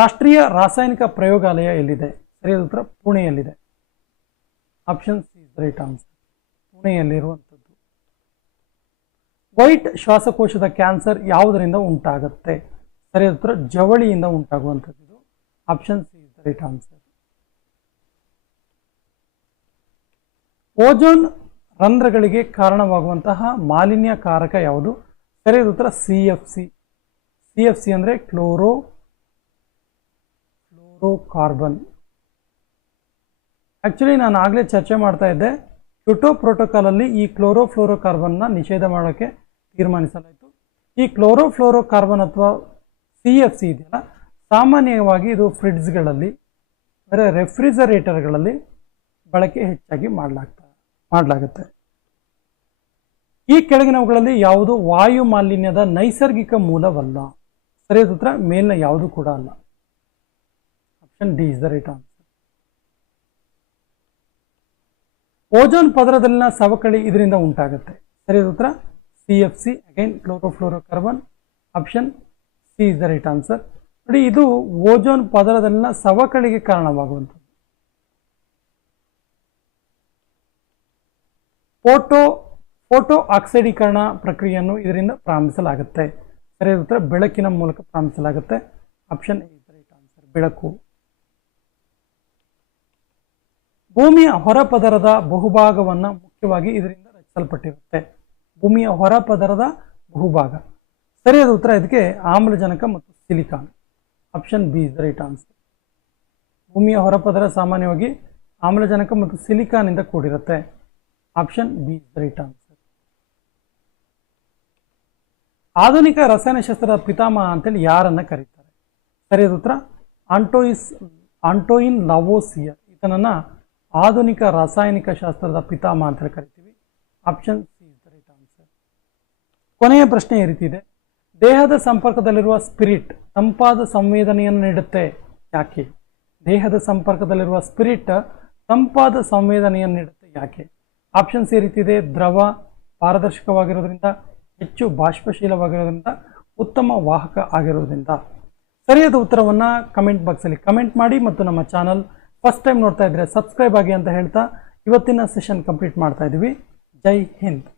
ರಾಷ್ಟ್ರೀಯ ರಾಸಾಯನಿಕ ಪ್ರಯೋಗಾಲಯ ಎಲ್ಲಿದೆ? ಸರಿಯಾದ ಉತ್ತರ ಪುಣೆಯಲ್ಲಿದೆ. Option C is right answer. ಪುಣೆಯಲ್ಲಿರುವಂಥದ್ದು. ವೈಟ್ ಶ್ವಾಸಕೋಶದ ಕ್ಯಾನ್ಸರ್ ಯಾವುದರಿಂದ ಉಂಟಾಗುತ್ತೆ? ಸರಿಯಾದ ಉತ್ತರ ಜವಳಿಯಿಂದ ಉಂಟಾಗುವಂಥದ್ದು. Option C is right answer. Ozone ರಂಧ್ರಗಳಿಗೆ ಕಾರಣವಾಗುವಂತಹ ಮಾಲಿನ್ಯಕಾರಕ ಯಾವುದು? ಸರಿಯಾದ ಉತ್ತರ CFC. CFC ಅಂದರೆ ಕ್ಲೋರೋಕಾರ್ಬನ್. ಆಕ್ಚುಲಿ ನಾನು ಆಗಲೇ ಚರ್ಚೆ ಮಾಡ್ತಾ ಇದ್ದೆ, ಕ್ಯೋಟೋ ಪ್ರೋಟೋಕಾಲ್ ಅಲ್ಲಿ ಈ ಕ್ಲೋರೋಫ್ಲೋರೋಕಾರ್ಬನ್ನ ನಿಷೇಧ ಮಾಡೋಕ್ಕೆ ತೀರ್ಮಾನಿಸಲಾಯಿತು. ಈ ಕ್ಲೋರೋಫ್ಲೋರೋಕಾರ್ಬನ್ ಅಥವಾ CFC ಇದೆಯಲ್ಲ, ಸಾಮಾನ್ಯವಾಗಿ ಇದು ಫ್ರಿಡ್ಜ್ಗಳಲ್ಲಿ ಅಂದರೆ ರೆಫ್ರಿಜರೇಟರ್ಗಳಲ್ಲಿ ಬಳಕೆ ಹೆಚ್ಚಾಗಿ ಮಾಡಲಾಗುತ್ತೆ. ಈ ಕೆಳಗಿನವುಗಳಲ್ಲಿ ಯಾವುದು ವಾಯು ಮಾಲಿನ್ಯದ ನೈಸರ್ಗಿಕ ಮೂಲವಲ್ಲ? ಸರಿಯಾದ ಉತ್ತರ ಮೇಲಿನ ಯಾವುದು ಕೂಡ ಅಲ್ಲ. Option D is the right answer. Ozone ಪದರದಲ್ಲಿನ ಸವಕಳಿ ಇದರಿಂದ ಉಂಟಾಗುತ್ತೆ. ಸರಿಯಾದ ಉತ್ತರ CFC, again chlorofluorocarbon. Option C is the right answer. ನೋಡಿ, ಇದು ಓಜೋನ್ ಪದರದಲ್ಲಿನ ಸವಕಳಿಗೆ ಕಾರಣವಾಗುವಂಥದ್ದು. ಫೋಟೋ ಆಕ್ಸೈಡೀಕರಣ ಪ್ರಕ್ರಿಯೆಯನ್ನು ಇದರಿಂದ ಪ್ರಾರಂಭಿಸಲಾಗುತ್ತೆ. ಸರಿಯಾದ ಉತ್ತರ ಬೆಳಕಿನ ಮೂಲಕ ಪ್ರಾರಂಭಿಸಲಾಗುತ್ತೆ. Option A is right answer. ಬೆಳಕು. ಭೂಮಿಯ ಹೊರಪದರದ ಬಹುಭಾಗವನ್ನು ಮುಖ್ಯವಾಗಿ ಇದರಿಂದ ರಚಿಸಲ್ಪಟ್ಟಿರುತ್ತೆ. ಭೂಮಿಯ ಹೊರಪದರದ ಬಹುಭಾಗ. ಸರಿಯಾದ ಉತ್ತರ ಇದಕ್ಕೆ ಆಮ್ಲಜನಕ ಮತ್ತು silicon. Option B is right answer. ಭೂಮಿಯ ಹೊರಪದರ ಸಾಮಾನ್ಯವಾಗಿ ಆಮ್ಲಜನಕ ಮತ್ತು ಸಿಲಿಕಾನ್ ಇಂದ ಕೂಡಿರುತ್ತೆ. Option B is right answer. ಆಧುನಿಕ ರಸಾಯನಶಾಸ್ತ್ರದ ಪಿತಾಮಹ ಅಂತೇಳಿ ಯಾರನ್ನ ಕರೀತಾರೆ? ಸರಿಯಾದ ಉತ್ತರ ಆಂಟೋಯಿನ್ ಲಾವೋಸಿಯರ್. ಈತನನ್ನ ಆಧುನಿಕ ರಾಸಾಯನಿಕ ಶಾಸ್ತ್ರದ ಪಿತಾಮಹ ಅಂತೇಳಿ ಕರಿತೀವಿ. Option C is the right answer. ಕೊನೆಯ ಪ್ರಶ್ನೆ ಈ ರೀತಿ ಇದೆ. ದೇಹದ ಸಂಪರ್ಕದಲ್ಲಿರುವ ಸ್ಪಿರಿಟ್ ತಂಪಾದ ಸಂವೇದನೆಯನ್ನು ನೀಡುತ್ತೆ. ಯಾಕೆ? ದೇಹದ ಸಂಪರ್ಕದಲ್ಲಿರುವ ಸ್ಪಿರಿಟ್ ತಂಪಾದ ಸಂವೇದನೆಯನ್ನು ನೀಡುತ್ತೆ. ಯಾಕೆ? ಆಪ್ಷನ್ಸ್ ಈ ರೀತಿ ಇದೆ. ದ್ರವ, ಪಾರದರ್ಶಕವಾಗಿರೋದ್ರಿಂದ, ಹೆಚ್ಚು ಬಾಷ್ಪಶೀಲವಾಗಿರೋದ್ರಿಂದ, ಉತ್ತಮ ವಾಹಕ ಆಗಿರೋದ್ರಿಂದ. ಸರಿಯಾದ ಉತ್ತರವನ್ನು ಕಮೆಂಟ್ ಬಾಕ್ಸಲ್ಲಿ ಕಮೆಂಟ್ ಮಾಡಿ ಮತ್ತು ನಮ್ಮ ಚಾನಲ್ ಫಸ್ಟ್ ಟೈಮ್ ನೋಡ್ತಾ ಇದ್ರೆ ಸಬ್ಸ್ಕ್ರೈಬ್ ಆಗಿ ಅಂತ ಹೇಳ್ತಾ ಇವತ್ತಿನ ಸೆಷನ್ ಕಂಪ್ಲೀಟ್ ಮಾಡ್ತಾ ಇದ್ದೀವಿ. ಜೈ ಹಿಂದ್.